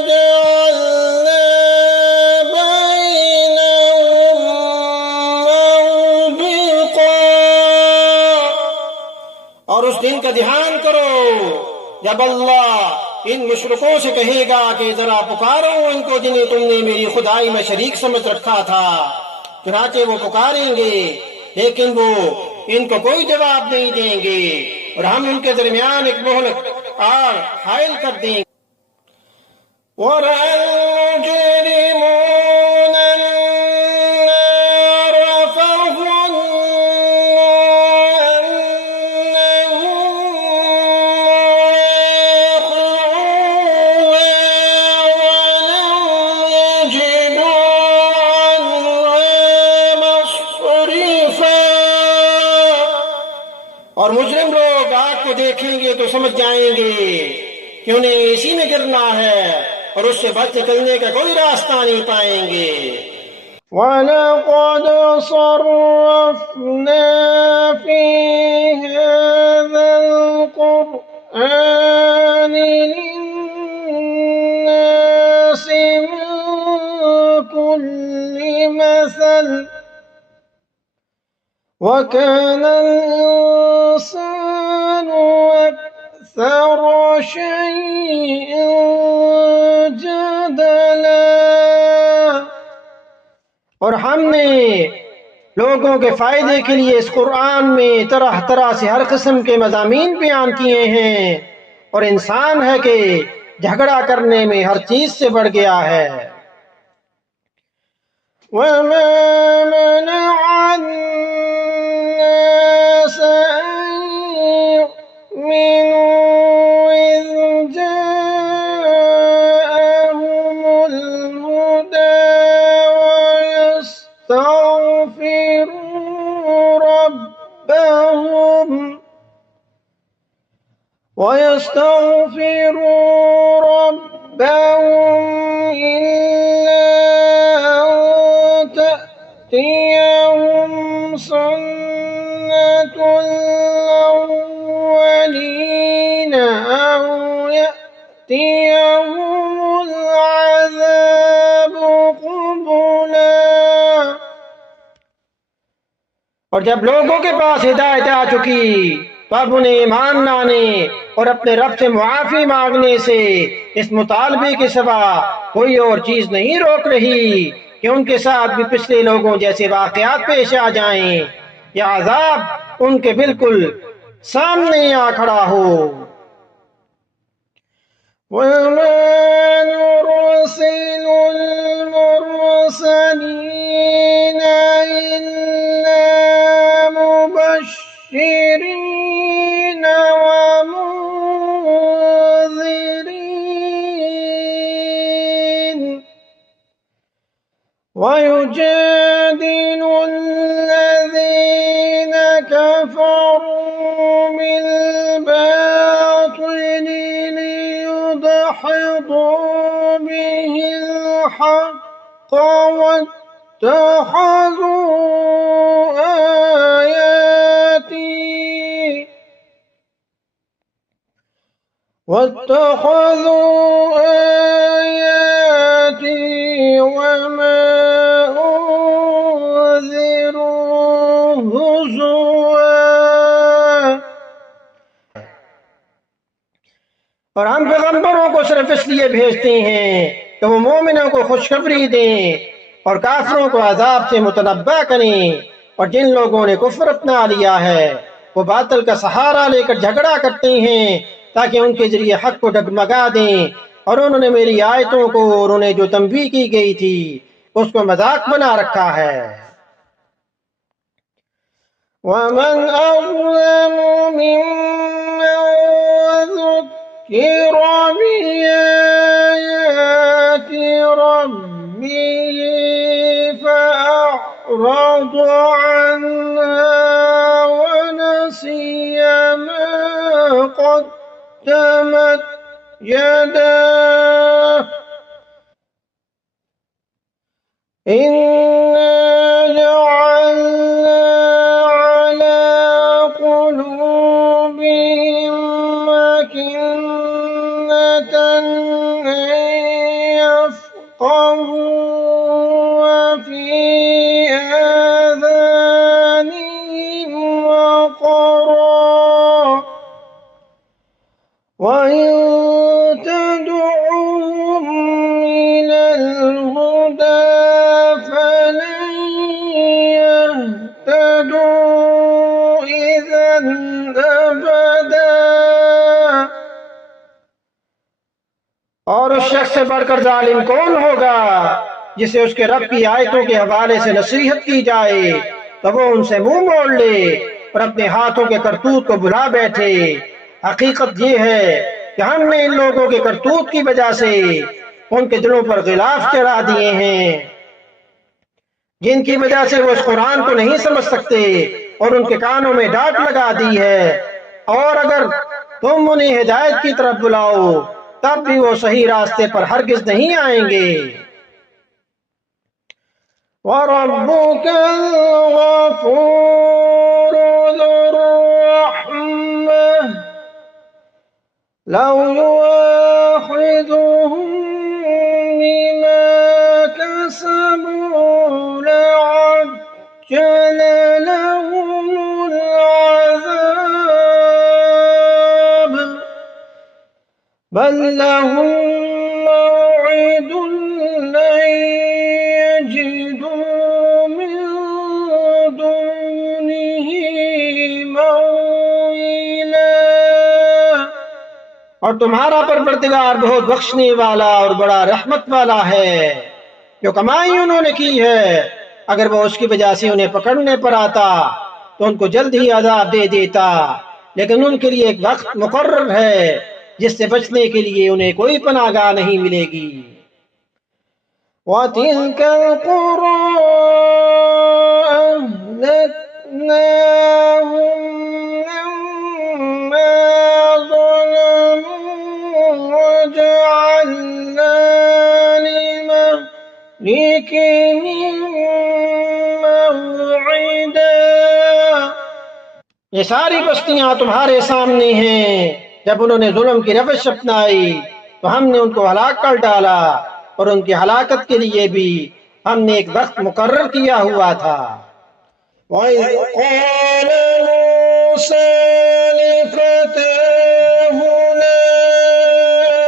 وجعلنا بينهم موبقا। और उस दिन का ध्यान करो जब अल्लाह इन मुशरिकों से कहेगा कि जरा पुकारो इनको जिन्हें तुमने मेरी खुदाई में शरीक समझ रखा था। चुनाचे वो पुकारेंगे, लेकिन वो इनको कोई जवाब नहीं देंगे और हम उनके दरमियान एक मोहलत आग हायल कर देंगे। ورأى المجرمون النار فظنوا أنهم مواقعوها ولم يجدوا عنها مصرفا। और मुजरिम लोग आग को देखेंगे तो समझ जाएंगे कि उन्हें इसी में गिरना है और उससे बच निकलने का कोई रास्ता नहीं पाएंगे। ولقد صرفنا في هذا القرآن للناس من كل مثل وكان الإنسان أكثر شيء جدلا। और हमने लोगों के फायदे के लिए इस कुरान में तरह तरह से हर किस्म के मज़ामीन बयान किए हैं, और इंसान है कि झगड़ा करने में हर चीज से बढ़ गया है। وما منع الناس أن يؤمنوا إذ جاءهم الهدى ويستغفروا ربهم إلا أن تأتيهم سنة الأولين أو يأتيهم العذاب قبلا। और जब लोगों के पास हिदायत आ चुकी तो अब उन्हें ईमान लाने और अपने रब से मुआफी मांगने से इस मुतालबे के सिवा कोई और चीज नहीं रोक रही कि उनके साथ भी पिछले लोगों जैसे वाकयात पेश आ जाएं या अजाब उनके बिल्कुल सामने आ खड़ा हो। مبشرين ومنذرين ويجادل الذين كفروا بالباطل ليدحضوا به الحق واتخذوا آياتي وما أنذروا هزوا। और हम पैगंबरों को सिर्फ इसलिए भेजते हैं कि वो मोमिनों को खुशखबरी दें और काफिरों को अजाब से मुतनब्बा करें। और जिन लोगों ने कुफ्र अपना लिया है वो बातिल का सहारा लेकर झगड़ा करते हैं ताकि उनके जरिए हक को डगमगा दें। और उन्होंने मेरी आयतों को और उन्हें जो तंबीह की गई थी उसको मजाक बना रखा है। वमन अज़लम मिम्मन ज़ुक्किर बिआयाति रब्बिही फअअरद अन्हा वनसिय मा قدمت يداه إنا جعلنا على قلوبهم أكنة أن يفقهوا وفي آذانهم وقرا وإن تدعوهم إلى الهدى فلن يهتدوا إذا أبدا। और उस शख्स से बढ़कर जालिम कौन होगा जिसे उसके रब की आयतों के हवाले से नसीहत की जाए तो वो उनसे मुंह मोड़ ले और अपने हाथों के करतूत को भुला बैठे। हकीकत ये है कि हमने इन लोगों के करतूत की वजह से उनके दिलों पर गिलाफ चढ़ा दिए हैं जिनकी वजह से वो इस कुरान को नहीं समझ सकते और उनके कानों में डांट लगा दी है। और अगर तुम उन्हें हिदायत की तरफ बुलाओ तब भी वो सही रास्ते पर हरगिज नहीं आएंगे। वरब्बुकल गफूर ज़ुर रहमह लौ युआखिज़ुहुम बिमा कसबू लअज्जल लहुमुल अज़ाब बल लहुम मौइदुन लन यजिदू मिन दूनिही मौइला। और तुम्हारा परवरदिगार बहुत बख्शने वाला और बड़ा रहमत वाला है। जो कमाई उन्होंने की है अगर वो उसकी वजह से उन्हें पकड़ने पर आता तो उनको जल्द ही अजाब दे देता, लेकिन उनके लिए एक वक्त मुकर्रर है जिससे बचने के लिए उन्हें कोई पनाहगाह नहीं मिलेगी। वतिल्कल क़ुरा अहलकनाहुम लम्मा ज़लमू वजअलना लिमहलिकिहिम मौዒदा। ये सारी बस्तियां तुम्हारे सामने हैं। जब उन्होंने जुल्म की रवश अपनाई तो हमने उनको हलाक कर डाला और उनकी हलाकत के लिए भी हमने एक वक्त मुकर्रर किया हुआ था। वइज़ क़ाल मूसा लिफ़ताहु ला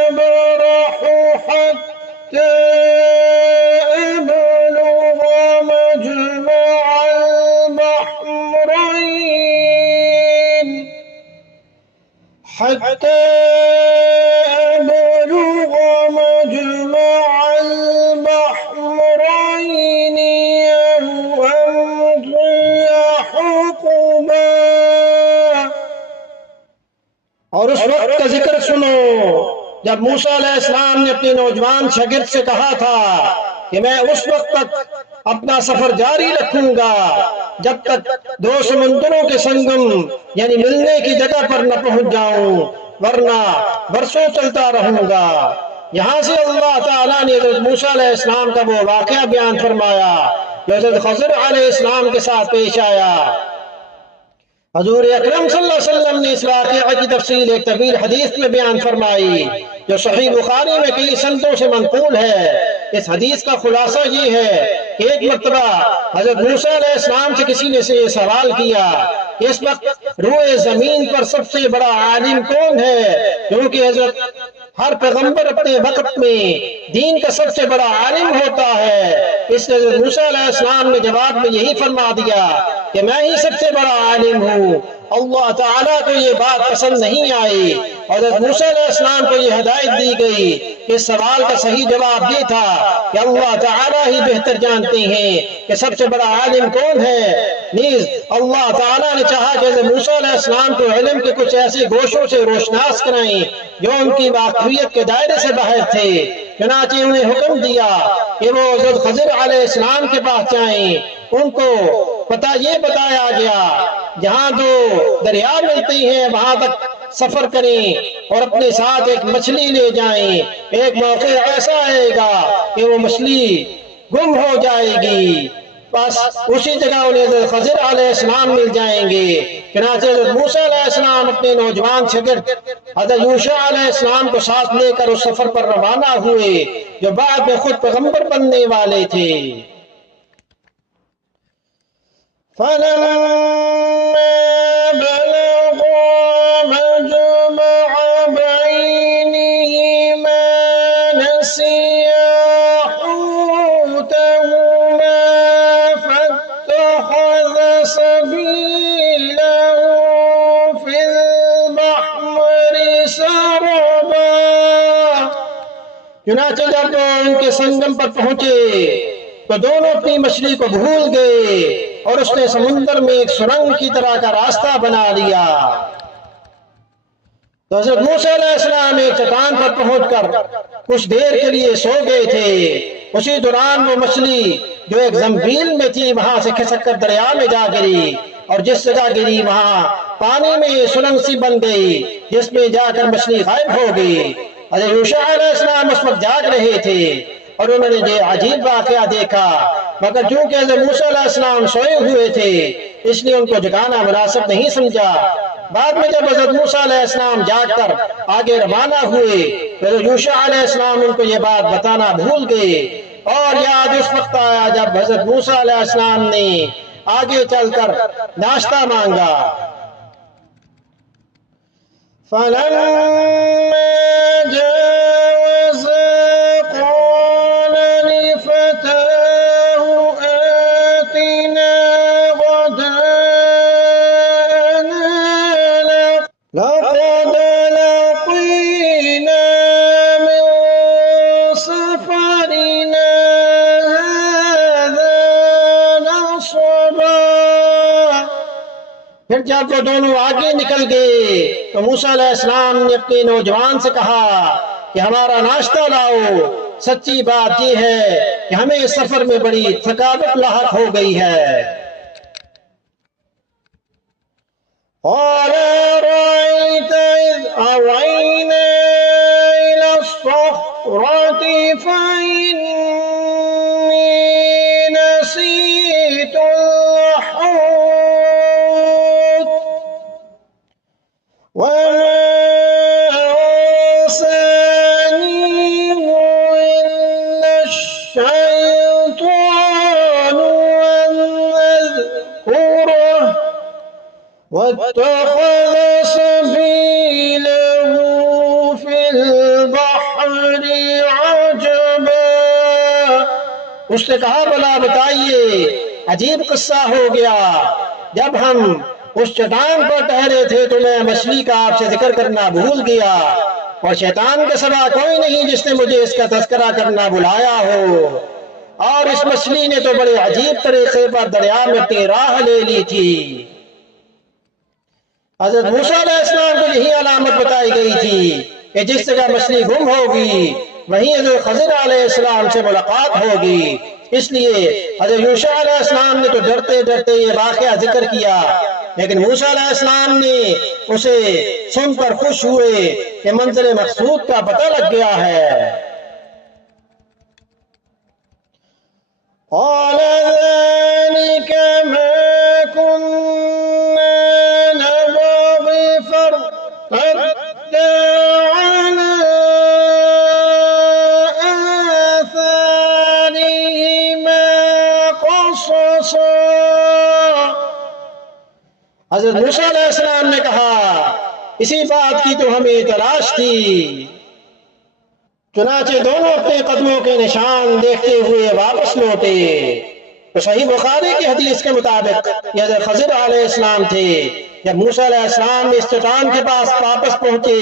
अबरहु हत्ता हत्ता अबलुग मजमअल बहरैनि अव अमदिया हुक़बा। और उस वक्त का जिक्र सुनो जब मूसा अलैहिस्सलाम ने अपने नौजवान शागिर्द से कहा था कि मैं उस वक्त तक अपना सफर जारी रखूंगा जब तक दो समुद्रों के संगम यानी मिलने की जगह पर न पहुंच जाऊं, वरना बरसों चलता रहूंगा। यहाँ से अल्लाह ताला ने हज़रत मूसा अलैहिस्सलाम का वो वाक़या बयान फरमाया जो हज़रत खज़र अलैहिस्सलाम के साथ पेश आया। हजूर अकरम सल्लल्लाहु अलैहि वसल्लम ने इस वाक़या की तफसील एक तवील हदीस में बयान फरमाई जो सही बुखारी में कई संतों से मनकूल है। इस हदीस का खुलासा ये है कि एक मर्तबा हजरत मूसा अलैहिस्सलाम से किसी ने से सवाल किया कि इस वक्त रूए जमीन पर सबसे बड़ा आलिम कौन है, क्योंकि हजरत हर पैगंबर अपने वक्त में दीन का सबसे बड़ा आलिम होता है। इसलिए हजरत मूसा अलैहिस्सलाम ने जवाब में यही फरमा दिया कि मैं ही सबसे बड़ा आलिम हूँ। अल्लाह ताला को ये बात पसंद नहीं आई और हज़रत मूसा अलैहिस्सलाम को ये हिदायत दी गई कि सवाल का सही जवाब ये था कि अल्लाह ताला ही बेहतर जानते हैं कि सबसे बड़ा आलिम कौन है। नीज अल्लाह ताला ने चाहा कि हज़रत मूसा अलैहिस्सलाम को इल्म के कुछ ऐसे गोशों से रोशनास कराएं जो उनकी वाक़फियत के दायरे से बाहर थे। चुनांचे उन्हें हुक्म दिया कि वो हज़रत खज़र अलैहिस्सलाम के पास जाएं। उनको पता ये बताया गया जहाँ दो दरिया मिलते हैं वहां तक सफर करें और अपने साथ एक मछली ले जाएं। एक मौके ऐसा आएगा कि वो मछली गुम हो जाएगी, बस उसी जगह उन्हें हज़रत खज़र अलैहिस्सलाम मिल जाएंगे। चुनांचे हज़रत मूसा अलैहिस्सलाम अपने नौजवान शागिर्द हज़रत यूशा अलैहिस्सलाम को साथ लेकर उस सफर पर रवाना हुए जो बाद में खुद पैगंबर बनने वाले थे। फलम्मा बलगा मजमअ बैनिहिमा नसिया हूतहुमा फत्तखज़ सबीलहु फिल बहरि सरबा। चुनांचे जब उनके संगम पर पहुंचे तो दोनों अपनी मछली को भूल गए और उसने समुद्र में एक सुरंग की तरह का रास्ता बना लिया। तो हज़रत मूसा अलैहिस्सलाम एक चट्टान पर पहुंचकर कुछ देर के लिए सो गए थे। उसी दौरान वो मछली जो एक जंबील में थी वहां से खिसक कर दरिया में जा गिरी और जिस जगह गिरी वहां पानी में सुरंग सी बन गई जिसमें जाकर मछली गायब हो गई। हज़रत यूशा अलैहिस्सलाम उस वक्त जाग रहे थे और उन्होंने ये अजीब वाक़या देखा, मगर चूंकि हज़रत मूसा अलैहिस्सलाम सोए हुए थे इसलिए उनको जगाना मुनासिब नहीं समझा। बाद में जब हज़रत मूसा अलैहिस्सलाम जागकर आगे रवाना हुए तो यूशा अलैहिस्सलाम उनको ये बात बताना भूल गए और याद उस वक्त आया जब हज़रत मूसा अलैहिस्सलाम ने आगे चलकर नाश्ता मांगा। फलम्मा फिर जब वो दोनों आगे निकल गए तो मूसा अलैहिस्सलाम ने अपने नौजवान से कहा कि हमारा नाश्ता लाओ। सच्ची बात यह है कि हमें इस सफर में बड़ी थकावट लाहक हो गई है। और واتخذ سبيله في البحر عجبا। उसने कहा भला बताइए, अजीब किस्सा हो गया जब हम उस चट्टान पर ठहरे थे तो मैं मछली का आपसे जिक्र करना भूल गया, और शैतान के सिवा कोई नहीं जिसने मुझे इसका तस्करा करना बुलाया हो। और इस मछली ने तो बड़े अजीब तरीके पर दरिया में अपनी राह ले ली थी। हजरत मूसा अलैहिस्सलाम को यही अलामत बताई गई थी कि जिस जगह मछली गुम होगी वहीं हजरत खज़र अलैहिस्सलाम से मुलाकात होगी। इसलिए हजरत मूसा अलैहिस्सलाम ने तो डरते डरते ये वाक़या जिक्र किया, लेकिन मूसा अलैहिस्सलाम ने उसे सुनकर खुश हुए कि मंज़िल मक़सूद का पता लग गया है। हज़रत मूसा अलैहिस्सलाम ने कहा, इसी बात की तो हमें तलाश थी। चुनाचे दोनों अपने कदमों के निशान देखते हुए वापस लौटे। तो सही बुखारी की हदीस के मुताबिक हज़रत खज़र अलैहिस्सलाम थे। जब मूसा अलैहिस्सलाम इस चट्टान के पास वापस पहुंचे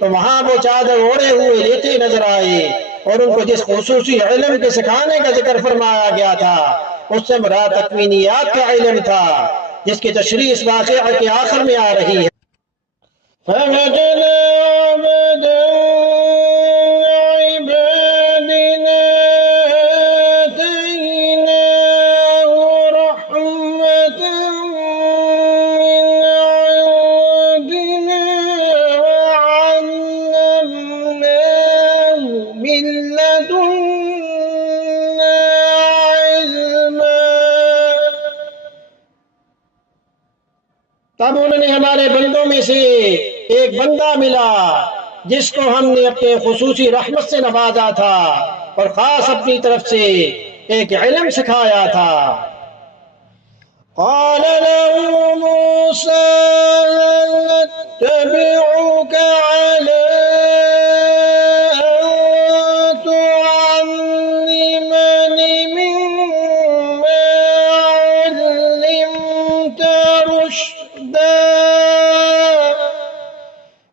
तो वहां वो चादर ओढ़े हुए लेटे नजर आए, और उनको जिस खुसूसी इल्म के सिखाने का जिक्र फरमाया गया था उससे मुराद तकवीनियात का इल्म था, जिसकी तशरीह इस वाक़िया के आखिर में आ रही है। तब उन्होंने हमारे बंदों में से एक बंदा मिला जिसको हमने अपने खुसूसी रहमत से नवाजा था और खास अपनी तरफ से एक इल्म सिखाया था। क़ाल लहू मूसा नत्तबिउका अला अन तुअल्लिमनी मिम्मा उल्लिमता रुश्दा।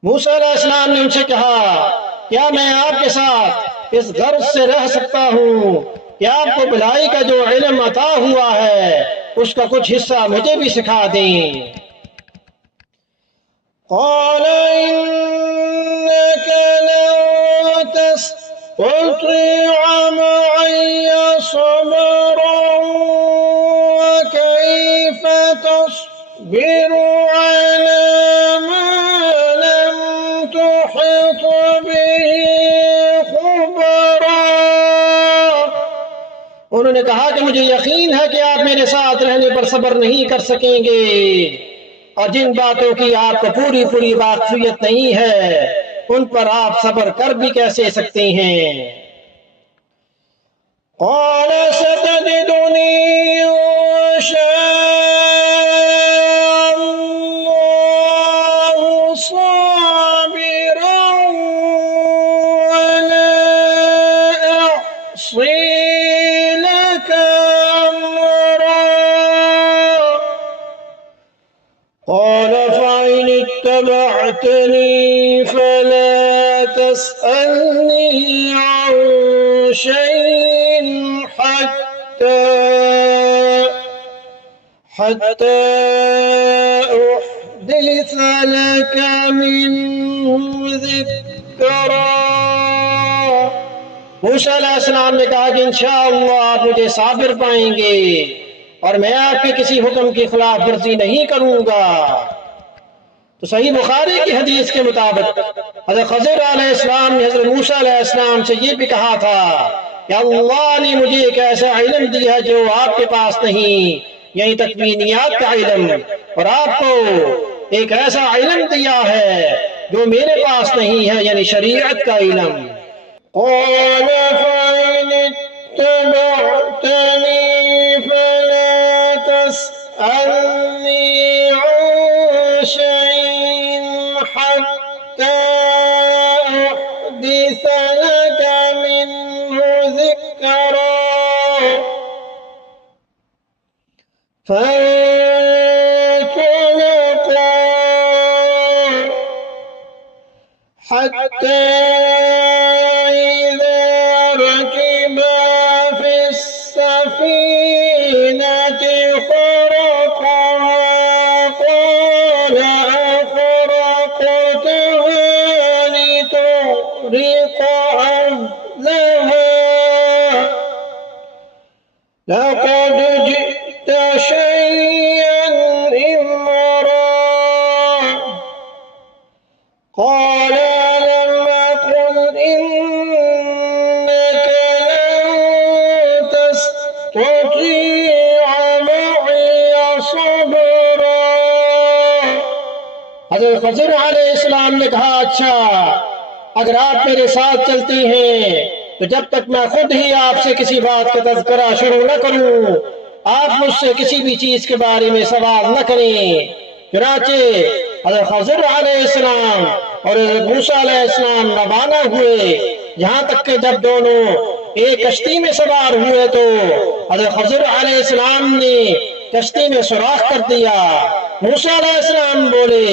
मूसा अलैहिस्सलाम ने उनसे कहा, क्या मैं आपके साथ इस गर्ज से रह सकता हूँ कि आपको भलाई का जो इल्म अता हुआ है उसका कुछ हिस्सा मुझे भी सिखा दें। क़ाल इन्नका लन तस्ततिअ मअय सबरन व कैफ़ तस्बिरु अला मा लम तुहित बिही खुबरा। उन्होंने कहा कि मुझे यकीन है कि आप मेरे साथ रहने पर सब्र नहीं कर सकेंगे, और जिन बातों की आपको पूरी पूरी वाक़ियत नहीं है उन पर आप सब्र कर भी कैसे सकते हैं। क़ाल सतजिदुनी इंशा अल्लाहु साबिरन वला अअसी قال فإن اتبعتني فلا تسألني عن شيء حتى أحدث لك منه ذكرا। मूसा अलैहिस्सलाम ने कहा कि इंशाअल्लाह आप मुझे साबिर पाएंगे और मैं आपके किसी हुक्म की खिलाफ वर्जी नहीं करूंगा। तो सही बुखारी की हदीस के मुताबिक हज़रत खज़र अलैहिस्सलाम ने हज़रत मूसा अलैहिस्सलाम से ये भी कहा था कि अल्लाह ने मुझे एक ऐसा इल्म दिया है जो आपके पास नहीं, यही तकवीनियात का इल्म, और आपको एक ऐसा इल्म दिया है जो मेरे पास नहीं है, यानी शरीयत का इल्म। क़ाल फ़इन इत्तबअतनी फला तस्अलनी अन शैइन हत्ता अहदिस लक मिन्हु ज़िक्रा। فانطلقا حتى إذا ركبا في السفينة خرقها قال أخرقتها لتغرق أهلها لقد جئت شيئا إمرا قال ألم أقل إنك لن تستطيع معي صبرا। हज़रत खज़र अलैहिस्सलाम ने कहा, अच्छा अगर आप मेरे साथ चलती हैं तो जब तक मैं खुद ही आपसे किसी बात का तज़किरा शुरू न करूं आप मुझसे किसी भी चीज के बारे में सवाल न करें। चुनाचे हज़रत खज़र अलैहिस्सलाम और हज़रत मूसा अलैहिस्सलाम रवाना हुए, यहाँ तक कि जब दोनों एक कश्ती में सवार हुए तो हज़रत खज़र अलैहिस्सलाम ने कश्ती में सुराख कर दिया। मूसा अलैहिस्सलाम बोले,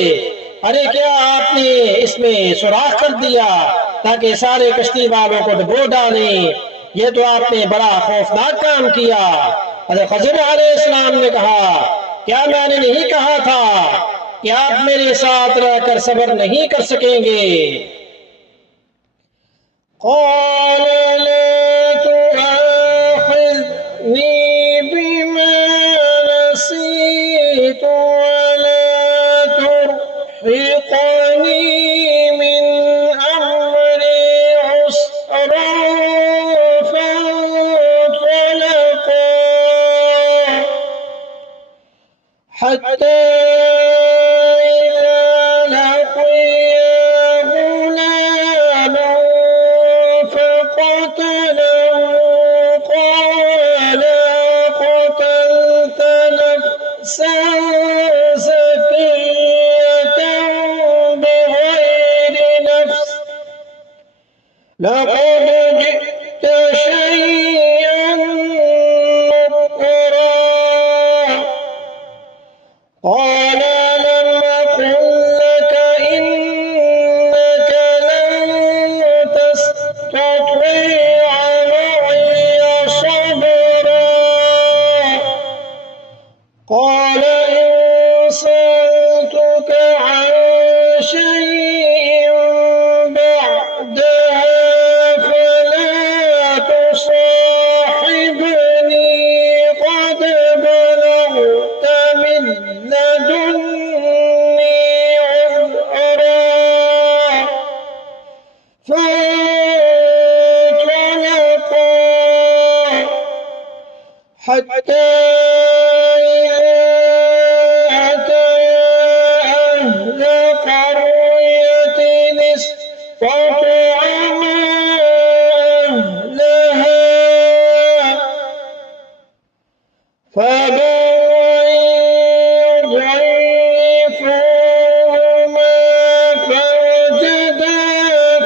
अरे क्या आपने इसमें सुराख कर दिया ताकि सारे कश्ती वालों को डुबो डालें? ये तो आपने बड़ा खौफनाक काम किया। हज़रत खज़र अलैहिस्सलाम ने कहा, क्या मैंने नहीं कहा था कि आप मेरे साथ रहकर सब्र नहीं कर सकेंगे? क़ाल ला तुआख़िज़नी बिमा नसीतु वला तुरहिक़नी मिन अम्री उसरा फंतलक़ा हत्ता لقد جئت شيئا نكرا قال لم أقل لك إنك لن تستطيع معي صبرا قال إن سألتك عن شيء بعدها صاحبني قد بلغت من لدني عذرا فانطلقا حتى أتيا أهل قرية استطعما فأبوا أن يضيفوهما فوجدا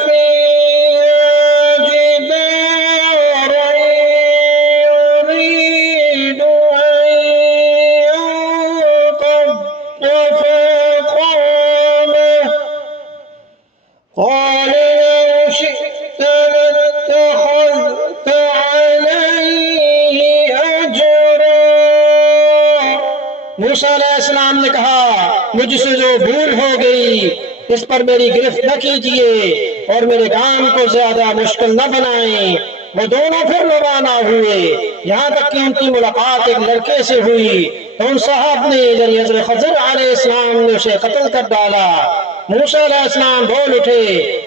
فيها جدارا يريد أن ينقض فقامه قال لو شئت لاتخذت عليه أجرا। मूसा अलैहिस्सलाम ने कहा, मुझसे जो भूल हो गई इस पर मेरी गिरफ्त न कीजिए और मेरे काम को ज्यादा मुश्किल न बनाएं। वो दोनों फिर रवाना हुए, यहाँ तक कि उनकी मुलाकात एक लड़के से हुई तो उन साहब ने यानी हज़रत खज़र अलैहिस्सलाम ने उसे कत्ल कर डाला। मूसा अलैहिस्सलाम बोल उठे,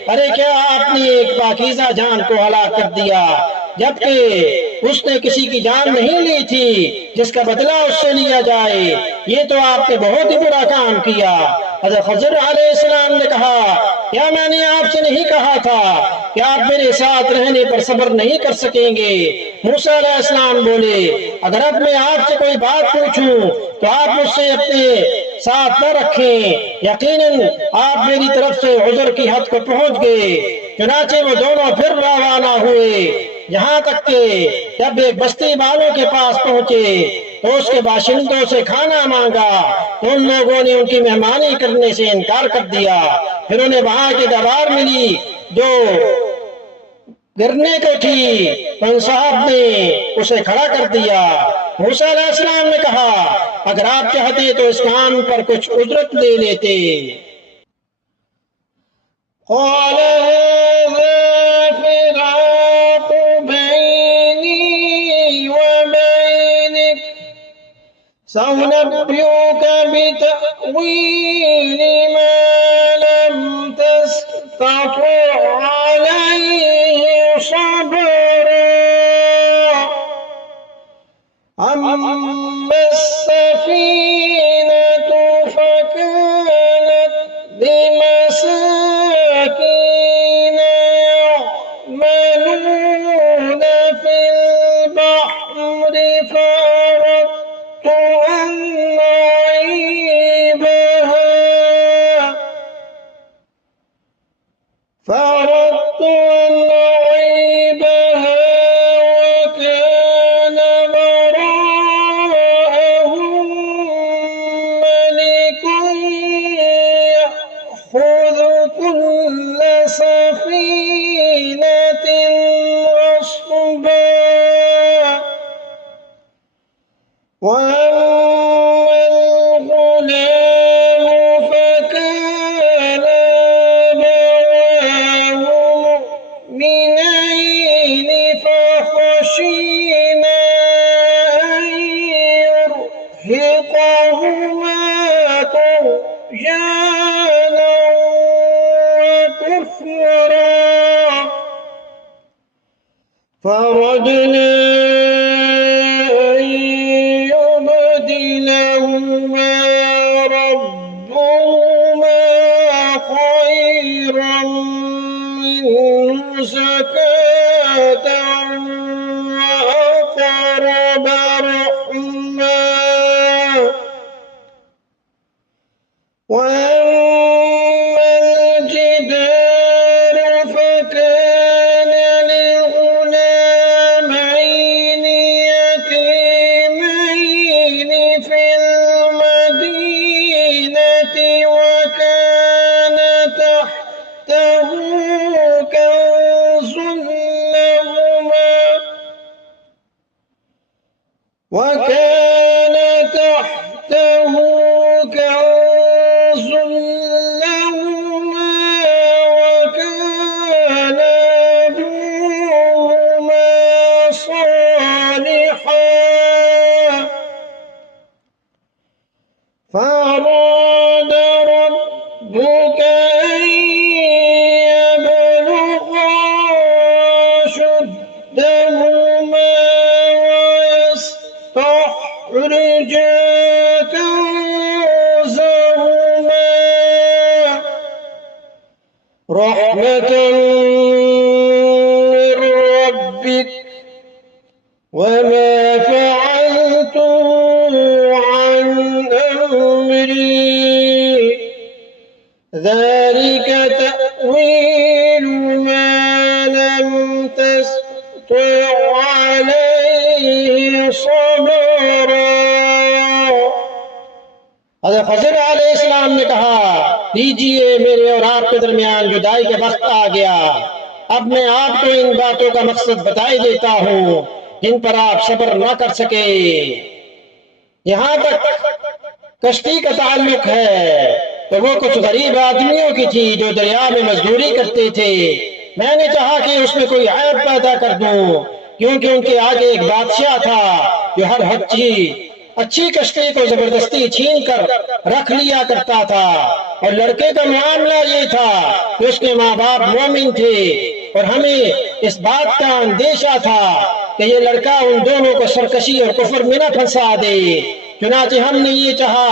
अरे क्या आपने एक पाकीज़ा जान को हलाक कर दिया जबकि उसने किसी की जान नहीं ली थी जिसका बदला उससे लिया जाए। ये तो आपने बहुत ही बुरा काम किया। हज़रत खज़र अलैहिस्सलाम ने कहा, क्या मैंने आपसे नहीं कहा था कि आप मेरे साथ रहने पर सब्र नहीं कर सकेंगे? मूसा अलैहिस्सलाम बोले, अगर अब मैं आपसे कोई बात पूछूं तो आप मुझसे अपने साथ न रखें, यकीनन आप मेरी तरफ से उज़र की हद को पहुंच गए। चुनाचे वो दोनों फिर रवाना हुए, यहाँ तक के जब एक बस्ती वालों के पास पहुंचे तो उसके बाशिंदों से खाना मांगा तो उन लोगों ने उनकी मेहमानी करने से इनकार कर दिया। फिर उन्हें वहां की दीवार मिली जो गिरने को थी, तो उन साहब ने उसे खड़ा कर दिया। मूसा अलैहिस्सलाम ने कहा अगर आप चाहते तो इस काम पर कुछ उजरत ले लेते। سأنبئك بتأويل ما لم تستطع عليه صبرا أما السفينة فكانت لمساكين يعملون في البحر فأردت أن أعيبها وكان وراءهم ملك يأخذ كل سفينة غصبا وأما الغلام فكان أبواه مؤمنين فخشينا أن يرهقهما طغيانا وكفرا فأردنا أن يبدلهما ربهما خيرا منه زكاة وأقرب رحما وأما الجدار فكان لغلامين يتيمين في المدينة وكان تحته كنز لهما وكان أبوهما صالحا فأراد ربك أن يبلغا أشدهما ويستخرجا كنزهما رحمة من ربك وما فعلته عن أمري ذلك تأويل ما لم تستطع عليه صبرا। हज़रत खज़र अलैहिस्सलाम ने कहा लीजिए मेरे और आपके दरमियान जुदाई का वक्त आ गया। अब मैं आपको इन बातों का मकसद बताई देता हूँ जिन पर आप सब्र न कर सके। यहाँ तक कश्ती का ताल्लुक है तो वो कुछ गरीब आदमियों की थी जो दरिया में मजदूरी करते थे। मैंने चाहा कि उसमें कोई ऐब पैदा कर दूं क्योंकि उनके आगे एक बादशाह था जो हर अच्छी कश्ती को जबरदस्ती छीन कर रख लिया करता था। और लड़के का मामला ये था कि उसके माँ बाप मोमिन थे और हमें इस बात का अंदेशा था कि ये लड़का उन दोनों को सरकशी और कुफर में न फंसा दे। चुनाचे हमने ये चाहा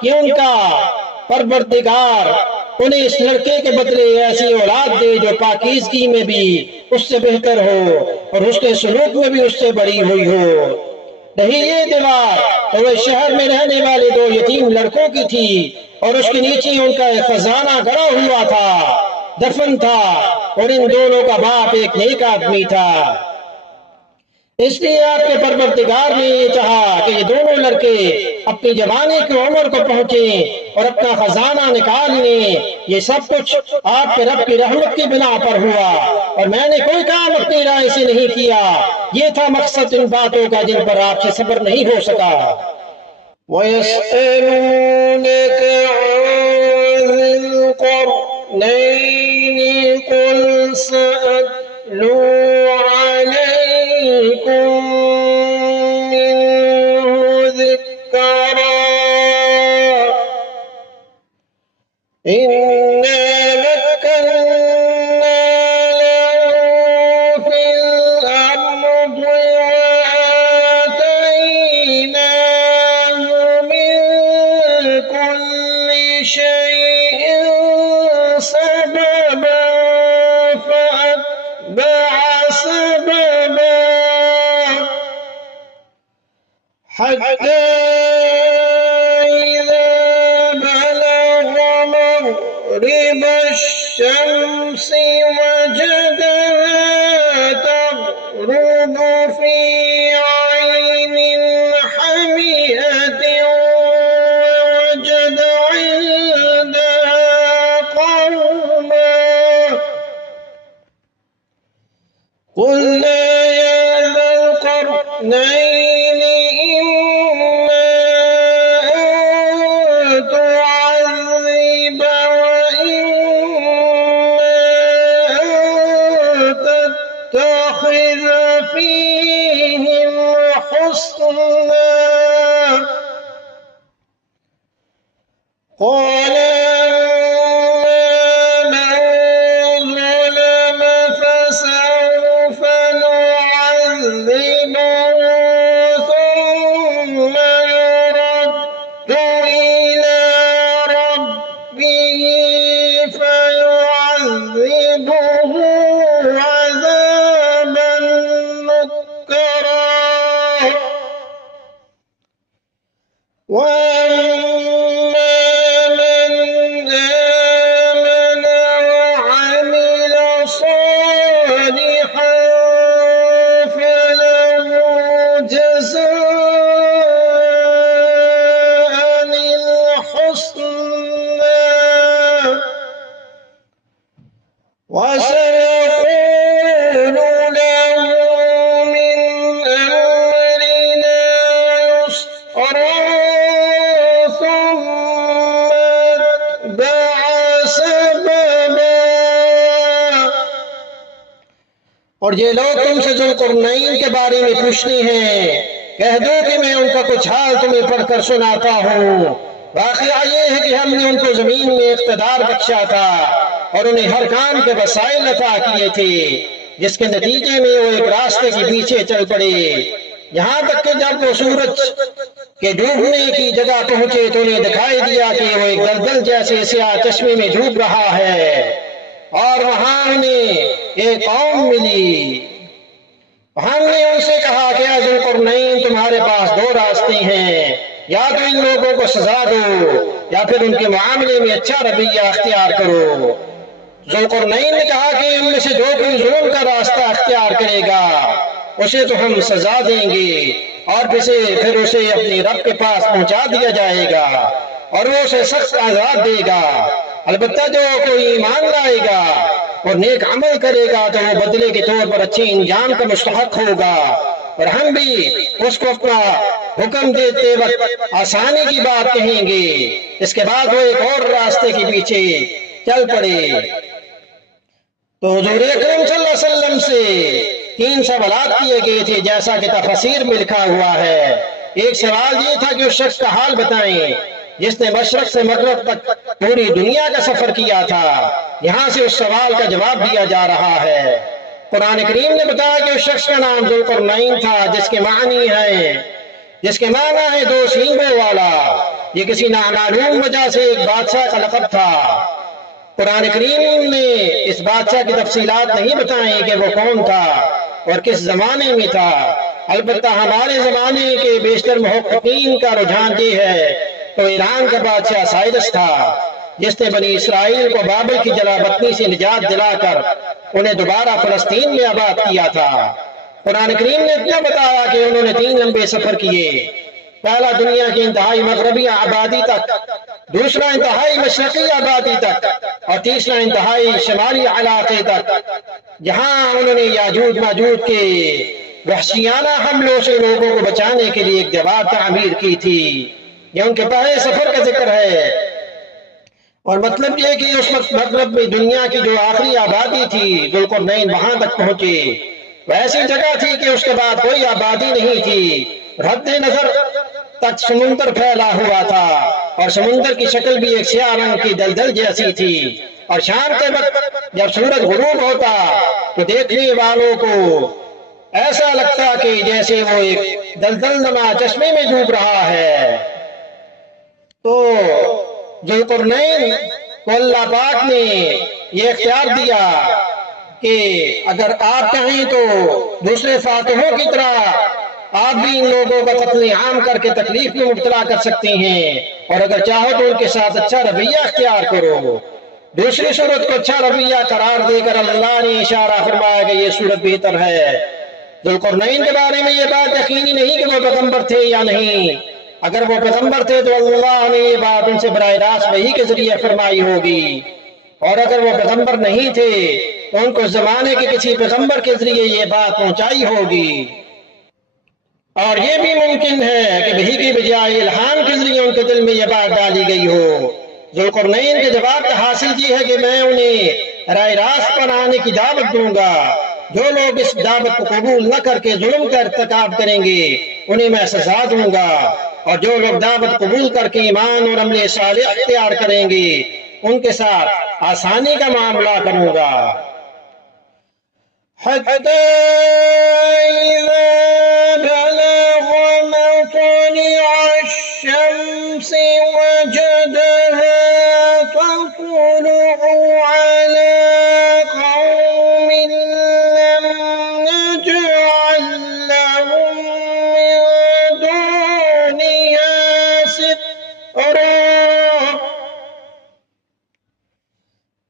कि उनका परवरदिगार उन्हें इस लड़के के बदले ऐसी औलाद दे जो पाकीज़गी में भी उससे बेहतर हो और उसके सलूक में भी उससे बड़ी हुई हो। नहीं ये दीवार तो वह शहर में रहने वाले दो यतीम लड़कों की थी और उसके नीचे उनका एक खजाना गड़ा हुआ था, दफन था और इन दोनों का बाप एक नेक आदमी था। इसलिए आपके परवरदिगार ने ये चाहा कि ये दोनों लड़के अपनी जवानी की उम्र को पहुंचे और अपना खजाना निकाल लें। ये सब कुछ आपके रब की रहमत की बिना पर हुआ और मैंने कोई काम अपनी राय से नहीं किया। ये था मकसद इन बातों का जिन पर आपसे सब्र नहीं हो सका। वयस्अलूनक अनिल क़ुरनैन क़ुल सअत्लू अलैकुम मिन्हु ज़िक्रा इन्ना मक्कन्ना लहु फिल अर्दि वआतैनाहु मिन कुल्लि शैइन सबबा फअत्बअ सबबा हत्ता مغرب الشمس وجدها تغرب في عين حمئة ووجد عندها قوما قلنا يا ذا القرنين إما أن تعذب وإما أن تتخذ فيهم حسنا قال أما من ظلم فسوف نعذبه ثم يرد إلى ربه فيعذبه عذابا نكرا وأما من آمن وعمل صالحا فله جزاء الحسنى وسنقول له من أمرنا يسرا ثم أتبع سببا। और ये लोग तुमसे जुल्कुरनैन के बारे में पूछते हैं, कह दो कि मैं उनका कुछ हाल तुम्हें पढ़कर सुनाता हूँ। वाक़या ये है कि हमने उनको जमीन में इख्तिदार बख्शा था और उन्हें हर काम के वसाइल अता किए थे, जिसके नतीजे में वो एक रास्ते के पीछे चल पड़े, यहाँ तक कि जब वो सूरज के डूबने की जगह पहुंचे तो उन्हें दिखाई दिया कि वो एक दलदल जैसे स्याह चश्मे में डूब रहा है और वहां उन्हें एक कौम मिली। हमने उनसे कहा कि जुल्कुरनैन तुम्हारे पास दो रास्ते हैं, या तो इन लोगों को सजा दो या फिर उनके मामले में अच्छा रवैया अख्तियार करो। जुल्कुरनैन ने कहा कि इनमें से जो कोई जुल्म का रास्ता अख्तियार करेगा उसे तो हम सजा देंगे और फिर उसे अपने रब के पास पहुंचा दिया जाएगा और वो उसे सख्त आजाद देगा। अलबत्ता जो कोई ईमान लाएगा और नेक अमल करेगा तो वो बदले के तौर पर अच्छे इंजाम का मुस्तहक होगा और हम भी उसको अपना हुक्म देते वक्त आसानी की बात कहेंगे। इसके बाद वो एक और रास्ते के पीछे चल पड़े। तो हुजूर अकरम सल्लल्लाहु अलैहि वसल्लम से 3 सवाल किए गए थे, जैसा कि तफसीर में लिखा हुआ है। एक सवाल ये था कि उस शख्स का हाल बताएं जिसने मशरक से मगरब तक पूरी दुनिया का सफर किया था। यहाँ से उस सवाल का जवाब दिया जा रहा है। कुरान करीम ने बताया कि उस शख्स का नाम जुल्कुरनैन था, जिसके माना है दो सींगों वाला। ये किसी नामालूम वजह से एक बादशाह का लक़ब था। कुरान करीम ने इस बादशाह की तफसीलात नहीं बताई कि वो कौन था और किस जमाने में था। अलबत्ता हमारे जमाने के बेशतर मुहक्किकीन का रुझान ये है तो ईरान का बादशाह साइरस था, जिसने बनी इसराइल को बाबिल की जलावतनी से निजात दिलाकर उन्हें दोबारा फलस्तीन में आबाद किया था। कुरान करीम ने इतना बताया कि उन्होंने 3 लंबे सफर किए। पहला दुनिया की इंतहाई मगरबी आबादी तक, दूसरा इंतहाई मशरकी आबादी तक, और तीसरा इंतहाई शमाली इलाके तक, जहां उन्होंने याजूज माजूज के वहशियाना हमलों से लोगों को बचाने के लिए एक दीवार तामीर की थी। यह उनके पहले सफर का जिक्र है। और मतलब यह कि उस वक्त मतलब में दुनिया की जो आखिरी आबादी थी जुल्करनैन वहां तक पहुंचे। वैसी जगह थी कि उसके बाद कोई आबादी नहीं थी। रद्दे नजर तक समुंदर फैला हुआ था और समुंदर की शक्ल भी एक स्याह रंग की दलदल जैसी थी। और शाम के वक्त जब सूरज गुरूब होता तो देखने वालों को ऐसा लगता कि जैसे वो एक दलदल नमा चश्मे में डूब रहा है। तो जुल्करनैन को अल्लाह पाक ने यह इख्तियार दिया कि अगर आप चाहें तो दूसरे फातिहों की तरह आप भी इन लोगों का कत्ल आम करके तकलीफ में मुब्तला कर सकते हैं, और अगर चाहो तो उनके साथ अच्छा रवैया इख्तियार करो। दूसरी सूरत को अच्छा रवैया करार देकर अल्लाह ने इशारा फरमाया कि यह सूरत बेहतर है। जुल्करनैन के बारे में यह बात यकीनी नहीं कि वो पैगंबर थे या नहीं। अगर वो पैगंबर थे तो अल्लाह ने ये बात उनसे बराह रास्त वही के जरिए फरमाई होगी, और अगर वो पैगंबर नहीं थे तो उनको जमाने के किसी पैगंबर के जरिए ये बात पहुंचाई होगी। और ये भी मुमकिन है कि वही की बजाय इल्हाम के जरिए उनके दिल में यह बात डाली गई हो। जुल्करनैन के जवाब का हासिल ये है कि मैं उन्हें राह रास्त पर आने की दावत दूंगा। जो लोग इस दावत को कबूल न करके जुल्म का इर्तिकाब करेंगे उन्हें मैं सजा दूंगा, और जो लोग दावत कबूल करके ईमान और अमले सालिह इख्तियार करेंगे उनके साथ आसानी का मामला करूंगा।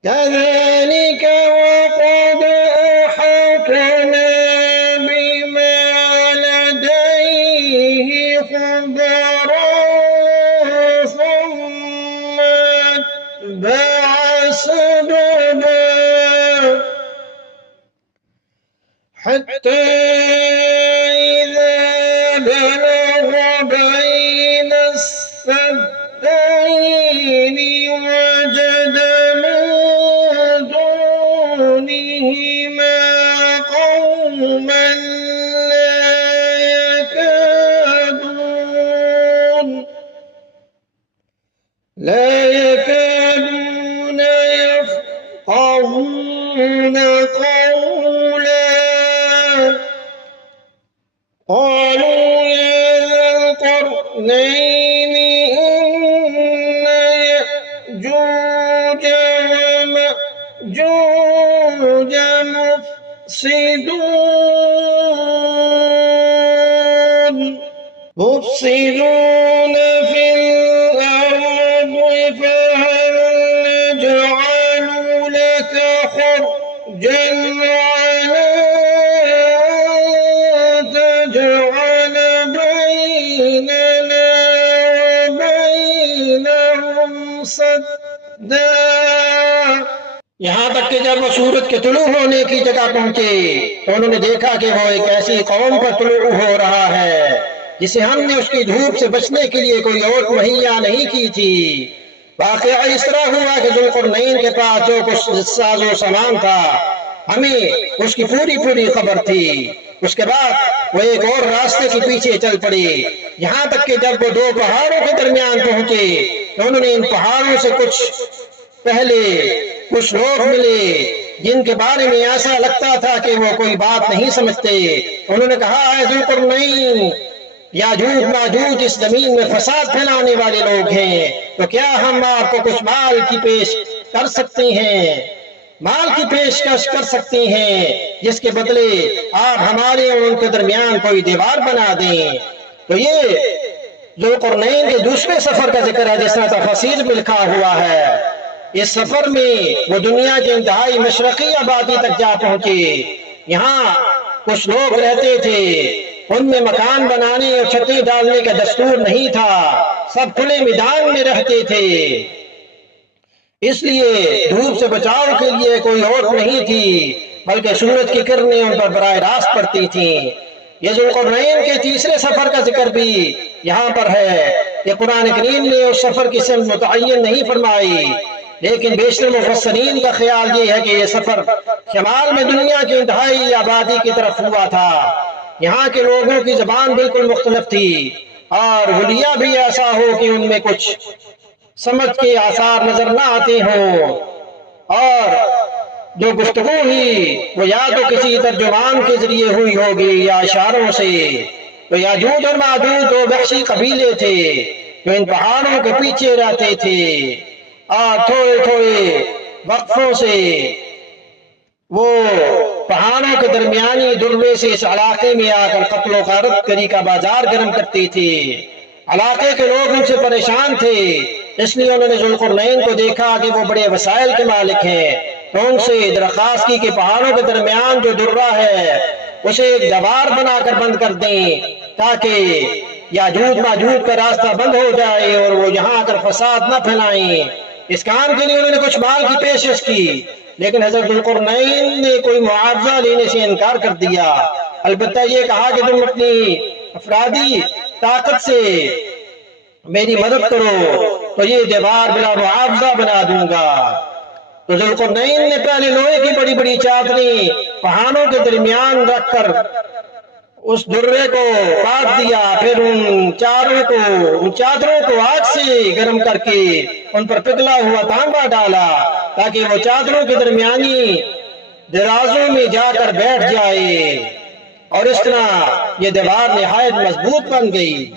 كذلك وقد أحطنا بما لديه خبرا ثم أتبع سببا حتى إذا بلغ بين السدين وجد قوما لا يكادون يفقهون قولا قالوا يا ذا القرنين إن يأجوج ومأجوج مفسدون في الأرض فهل نجعل لك خرجا على أن تجعل بيننا وبينهم سدا। यहाँ तक कि जब वो सूरज के तुलू होने की जगह पहुंचे तो उन्होंने देखा कि वो एक ऐसी कौम पर तुलू हो रहा है जिसे हमने उसकी धूप से बचने के लिए कोई और मुहैया नहीं की थी। वाकया इस तरह हुआ कि जुल्करनैन के पास जो कुछ साजो सामान था हमें उसकी पूरी पूरी खबर थी। उसके बाद वो एक और रास्ते के पीछे चल पड़े। यहाँ तक कि जब वो 2 पहाड़ों के दरमियान पहुंचे तो उन्होंने इन पहाड़ों से कुछ पहले कुछ लोग मिले जिनके बारे में ऐसा लगता था कि वो कोई बात नहीं समझते। उन्होंने कहा है जुल्करनैन याजूज माजूज इस जमीन में फसाद फैलाने वाले लोग हैं, तो क्या हम आपको कुछ माल की पेश कर सकते हैं, माल की पेशकश कर सकते हैं जिसके बदले आप हमारे और उनके दरमियान कोई दीवार बना दें। तो ये जुल्करनैन के दूसरे सफर का जिक्र है जिस तरह तफसीर में लिखा हुआ है। इस सफर में वो दुनिया के इंतहाई मशरकी आबादी तक जा पहुंचे। यहाँ कुछ लोग रहते थे, उनमें मकान बनाने और छतरी डालने का दस्तूर नहीं था, सब खुले मैदान में रहते थे, इसलिए धूप से बचाव के लिए कोई और नहीं थी, बल्कि सूरज की किरणें उन पर बराह रास्त पड़ती थी। ये ज़ुल्क़रनैन के तीसरे सफर का जिक्र भी यहाँ पर है। ये कुरान करीम ने उस सफर की सिमत मुतअय्यन नहीं फरमाई, लेकिन बेशतर मुफस्सिरीन का ख्याल ये है कि यह सफर शमाल में दुनिया की इंतहाई आबादी की तरफ हुआ था। यहाँ के लोगों की जबान बिल्कुल मुख्तलिफ थी और हुलिया भी ऐसा हो कि उनमें कुछ समझ के आसार नजर न आते हों, और जो गुफ्तगू हुई वो या तो किसी तर्जुमान के जरिए हुई होगी या इशारों से। तो याजूज और माजूज दो वहशी कबीले थे जो इन पहाड़ों के पीछे रहते थे, और थोड़े थोड़े वक्फों से वो पहाड़ों के दरमियानी दुर्वे से इस इलाके में आकर कत्लो गारत करी का बाजार गर्म करते थे। इलाके के लोग उनसे परेशान थे, इसलिए उन्होंने ज़ुल्क़रनैन को देखा कि वो बड़े वसाइल के मालिक हैं, तो उनसे दरख्वास्त की कि पहाड़ों के दरमियान जो दुर्रा है उसे एक दीवार बनाकर बंद कर दें, ताकि याजूज माजूज का रास्ता बंद हो जाए और वो यहाँ आकर फसाद न फैलाएं। इस काम के लिए उन्होंने कुछ माल की पेशकश की, लेकिन हज़रत ज़ुल्क़रनैन ने कोई मुआवजा लेने से इनकार कर दिया। अलबत्ता ये कहा कि तुम अपनी अफरादी ताकत से मेरी मदद करो तो ये दीवार बिला मुआवजा बना दूंगा। तो ज़ुल्क़रनैन ने पहले लोहे की बड़ी बड़ी चादरें पहाड़ों के दरमियान रखकर उस दुर्रे को काट दिया, फिर उन चादरों को आग से गर्म करके उन पर पिघला हुआ तांबा डाला, ताकि वो चादरों के दरमियानी दराजों में जाकर बैठ जाए, और इस तरह ये दीवार निहायत मजबूत बन गई।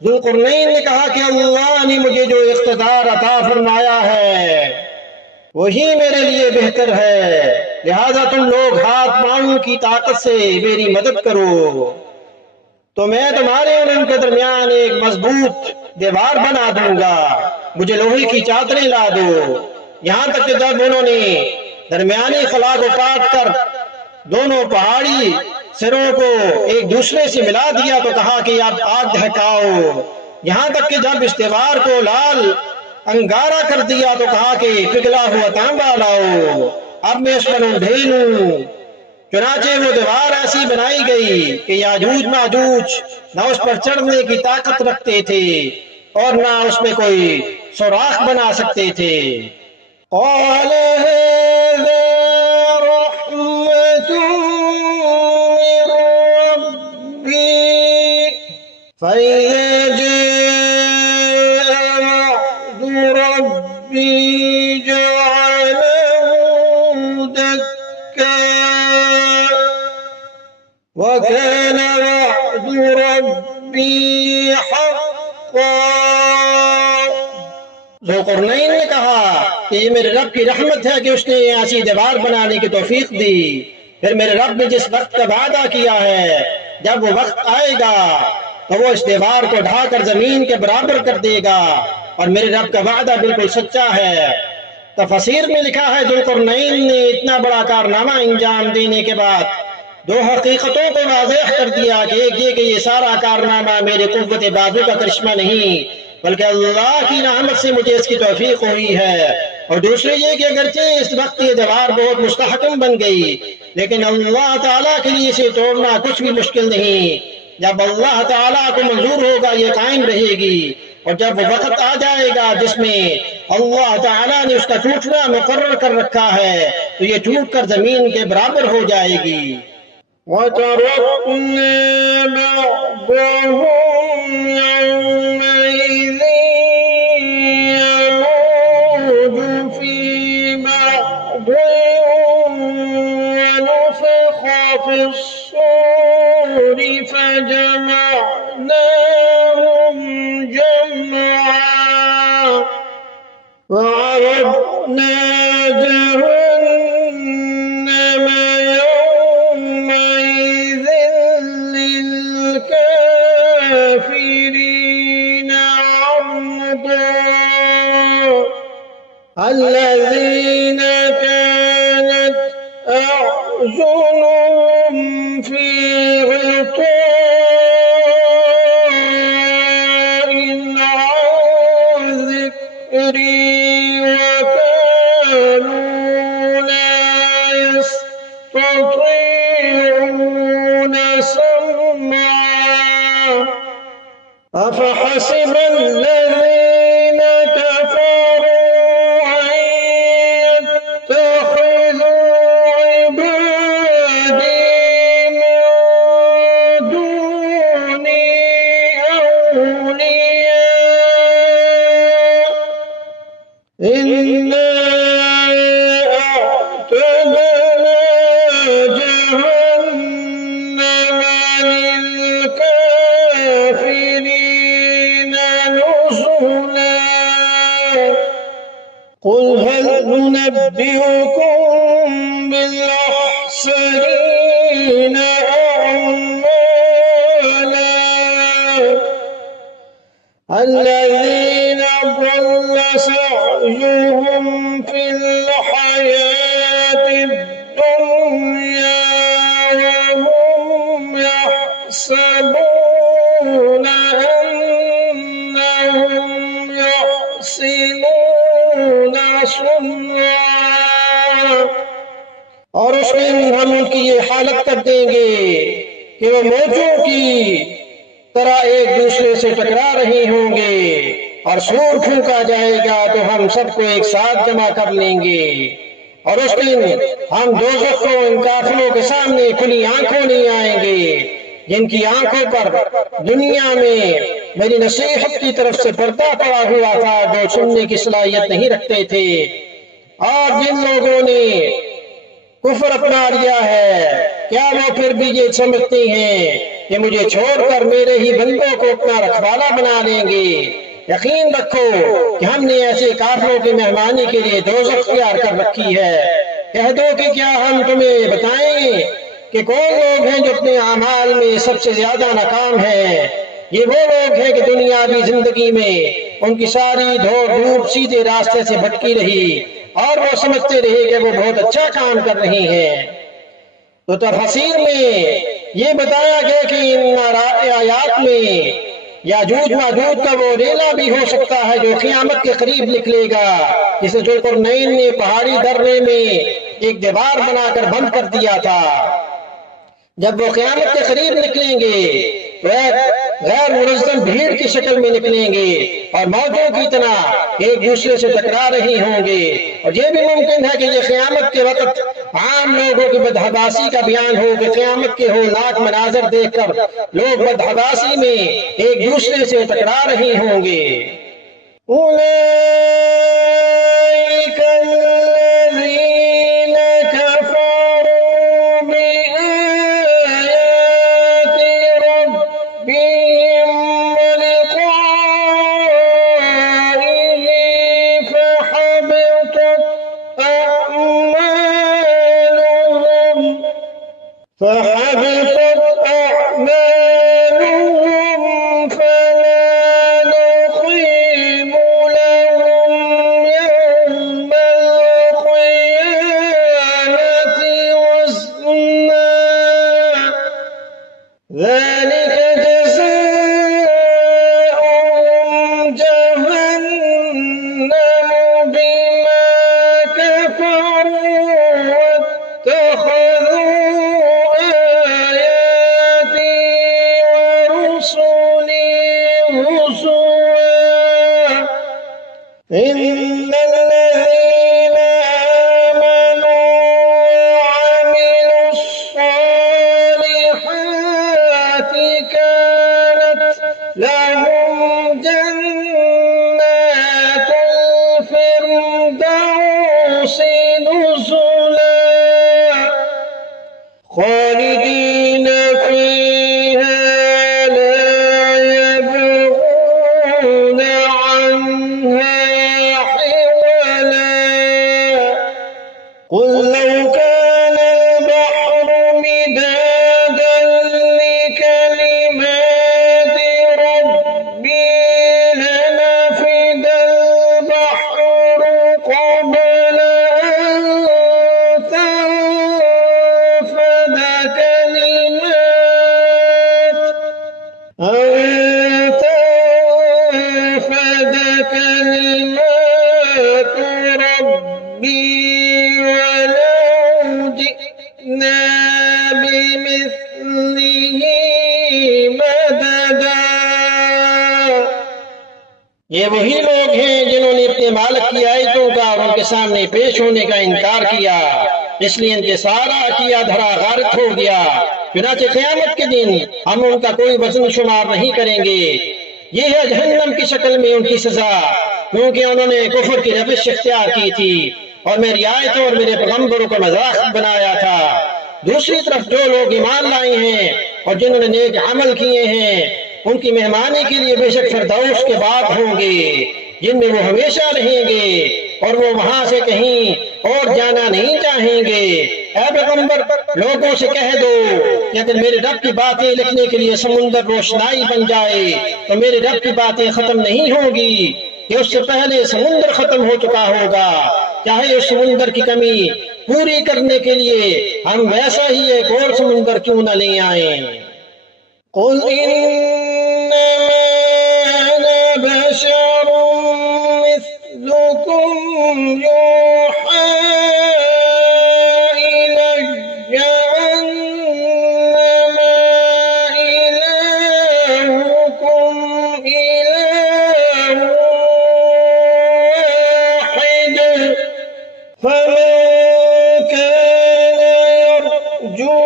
ज़ुल्क़रनैन ने कहा कि अल्लाह ने मुझे जो इख्तिदार अता फरमाया है वही मेरे लिए बेहतर है, लिहाजा तुम लोग हाथ पांव की ताकत से मेरी मदद करो तो मैं तुम्हारे और उनके दरमियान एक मजबूत दीवार बना दूंगा। मुझे लोहे की चादरें ला दो। यहाँ तक कि जब उन्होंने दरमियानी खला को काट कर दोनों पहाड़ी सिरों को एक दूसरे से मिला दिया तो कहा कि अब आग दहकाओ। यहाँ तक कि जब इस दीवार को लाल अंगारा कर दिया तो कहा कि पिघला हुआ तांबा लाओ, अब मैं इस पर ढेलूं। चुनाचे वो दीवार ऐसी बनाई गई कि याजूज माजूज न उस पर चढ़ने की ताकत रखते थे और न उसमें कोई सुराख बना सकते थे। वकान वअदु रब्बी हक़्क़ा। ज़ुल्क़रनैन ने कहा कि ये मेरे रब की रहमत है कि उसने ऐसी दीवार बनाने की तौफीक दी। फिर मेरे रब ने जिस वक्त का वादा किया है, जब वो वक्त आएगा तो वो इस दीवार को ढाकर जमीन के बराबर कर देगा और मेरे रब का वादा बिल्कुल सच्चा है। तफसीर में लिखा है जुल्करनैन ने इतना बड़ा कारनामा अंजाम देने के बाद दो हकीकतों को वाज़ेह कर दिया कि एक ये कि ये सारा कारनामा मेरे कुव्वत बाजू का करिश्मा नहीं बल्कि अल्लाह की रहमत से मुझे इसकी तौफीक हुई है, और दूसरे ये कि अगरचे इस वक्त ये दीवार बहुत मुस्तहकम बन गई लेकिन अल्लाह ताला के लिए इसे तोड़ना कुछ भी मुश्किल नहीं। जब अल्लाह ताला को मंजूर होगा ये कायम रहेगी, और जब वक्त आ जाएगा जिसमें अल्लाह ताला ने उसका टूटना मुकर्रर कर रखा है तो ये टूट कर जमीन के बराबर हो जाएगी। وعرضنا جهنم يومئذ للكافرين عرضا الذين كانت أعينهم في غطاء عن ذكري وكانوا لا يستطيعون سمعا أفحسب الذين كفروا أن يتخذوا عبادي من دوني أولياء إنا أعتدنا جهنم للكافرين نزلا قل هل ننبئكم بالأخسرين أعمالا الذين ضل سعيهم في الحياة الدنيا وهم يحسبون أنهم يحسنون صنعا। और उस दिन हम उनकी ये हालत कर देंगे कि वो मौजों की तरह एक दूसरे से टकरा रहे होंगे, और सूर फूंका जाएगा तो हम सबको एक साथ जमा कर लेंगे। और उस दिन हम दोज़ख को इन काफिरों के सामने खुली आंखों नहीं आएंगे जिनकी आंखों पर दुनिया में मेरी नसीहत की तरफ से पर्दा पड़ा हुआ था, जो सुनने की सलाहियत नहीं रखते थे। और जिन लोगों ने कुफ्र अपना लिया है, क्या वो फिर भी ये समझते हैं कि मुझे छोड़कर मेरे ही बंदों को अपना रखवाला बना लेंगे? यकीन रखो कि हमने ऐसे काफिरों की मेहमानी के लिए दोज़ख तैयार कर रखी है। कह दो कि क्या हम तुम्हें बताएं कि कौन लोग हैं जो अपने अमाल में सबसे ज्यादा नाकाम हैं? ये वो लोग हैं कि दुनियावी जिंदगी में उनकी सारी दौड़ धूप सीधे रास्ते से भटकी रही और वो समझते रहे कि वो बहुत अच्छा काम कर रहे हैं। तो तफसीर में ये बताया गया कि इन आयात में याजूज माजूज का वो रेला भी हो सकता है जो क़यामत के करीब निकलेगा, जिसे जुल्करनैन ने पहाड़ी दर्रे में एक दीवार बनाकर बंद कर दिया था। जब वो क़यामत के करीब निकलेंगे तो गैर मुनज़्ज़म भीड़ की शक्ल में निकलेंगे और मौजों की तरह एक दूसरे से टकरा रहे होंगे। और ये भी मुमकिन है कि ये क़यामत के वक्त आम लोगों की बदहवासी का बयान हो कि क़यामत के होलनाक मनाजर देखकर लोग बदहवासी में एक दूसरे से टकरा रहे होंगे। فحبطت أعمالهم فلا نقيم ذلك جزاؤهم جهنم بما كفروا واتخذوا آياتي ورسلي هزوا إن الذين آمنوا وعملوا الصالحات كانت لهم جنات الفردوس نزلا خالدين فيها لا يبغون عنها حولا قل لو كان البحر مدادا لكلمات ربي لنفد البحر قبل أن تنفد كلمات ربي ولو جئنا بمثله مددا ये वही लोग हैं जिन्होंने अपने मालिक की आयतों का और उनके सामने पेश होने का इनकार किया, इसलिए इनके सारा किया धरा गारत हो गया। चुनांचे क़यामत के दिन हम उनका कोई वजन शुमार नहीं करेंगे। ये है जहन्नम की शक्ल में उनकी सजा, क्योंकि उन्होंने कुफ्र की रविश इख्तियार की थी और मेरी आयतों और मेरे पैगंबरों को मजाक बनाया था। दूसरी तरफ जो लोग ईमान लाए हैं और जिन्होंने नेक अमल किए हैं, उनकी मेहमानी के लिए बेशक फिरदौस के बाग होंगे जिनमें वो हमेशा रहेंगे और वो वहां से कहीं और जाना नहीं चाहेंगे। ऐ पैगंबर, लोगों से कह दो कि अगर मेरे रब की बातें लिखने के लिए समुंदर रोशनाई बन जाए तो मेरे रब की बातें खत्म नहीं होगी कि उससे पहले समुंदर खत्म हो चुका होगा, चाहे उस समुंदर की कमी पूरी करने के लिए हम वैसा ही एक और समुंदर क्यों न ले आए। कुल इन्नमा अना बशरुम मिस्लुकुम यूहा इलय्या अन्नमा इलाहुकुम इलाहुन वाहिद फमन कान यर्जू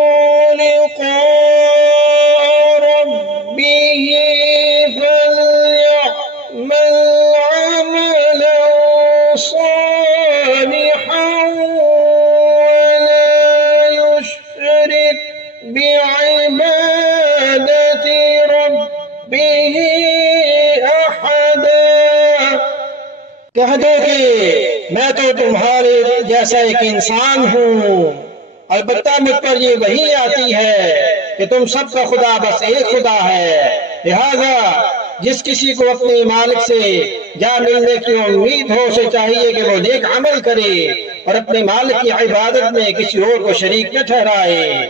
कह दो कि मैं तो तुम्हारे जैसा एक इंसान हूँ, अलबत्ता मुझ पर ये वही आती है कि तुम सबका खुदा बस एक खुदा है। लिहाजा जिस किसी को अपने मालिक से जा मिलने की उम्मीद हो उसे चाहिए कि वो नेक अमल करे और अपने मालिक की इबादत में किसी और को शरीक न ठहराए।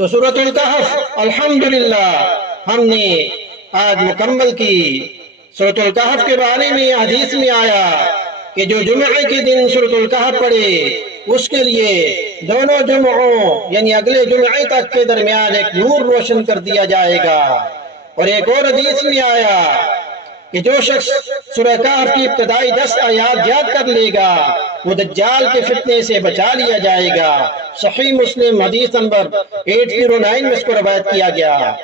तो सूरतुल कहफ अल्हम्दुलिल्लाह हमने आज मुकम्मल की। सूरतुल कहफ के बारे में हदीस में आया कि जो जुमे के दिन सूरतुल कहफ पढ़े उसके लिए दोनों जुमों यानी अगले जुमे तक के दरमियान एक नूर रोशन कर दिया जाएगा। और एक और हदीस में आया कि जो शख्स सूरह कहफ की इब्तिदाई 10 आयात याद कर लेगा वो दज्जाल के फितने से बचा लिया जाएगा। सही मुस्लिम हदीस नंबर 809 में इसको रवायत किया गया।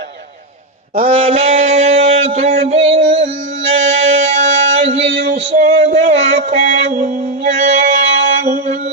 आमनतु बिल्लाहि सदक़ल्लाहुल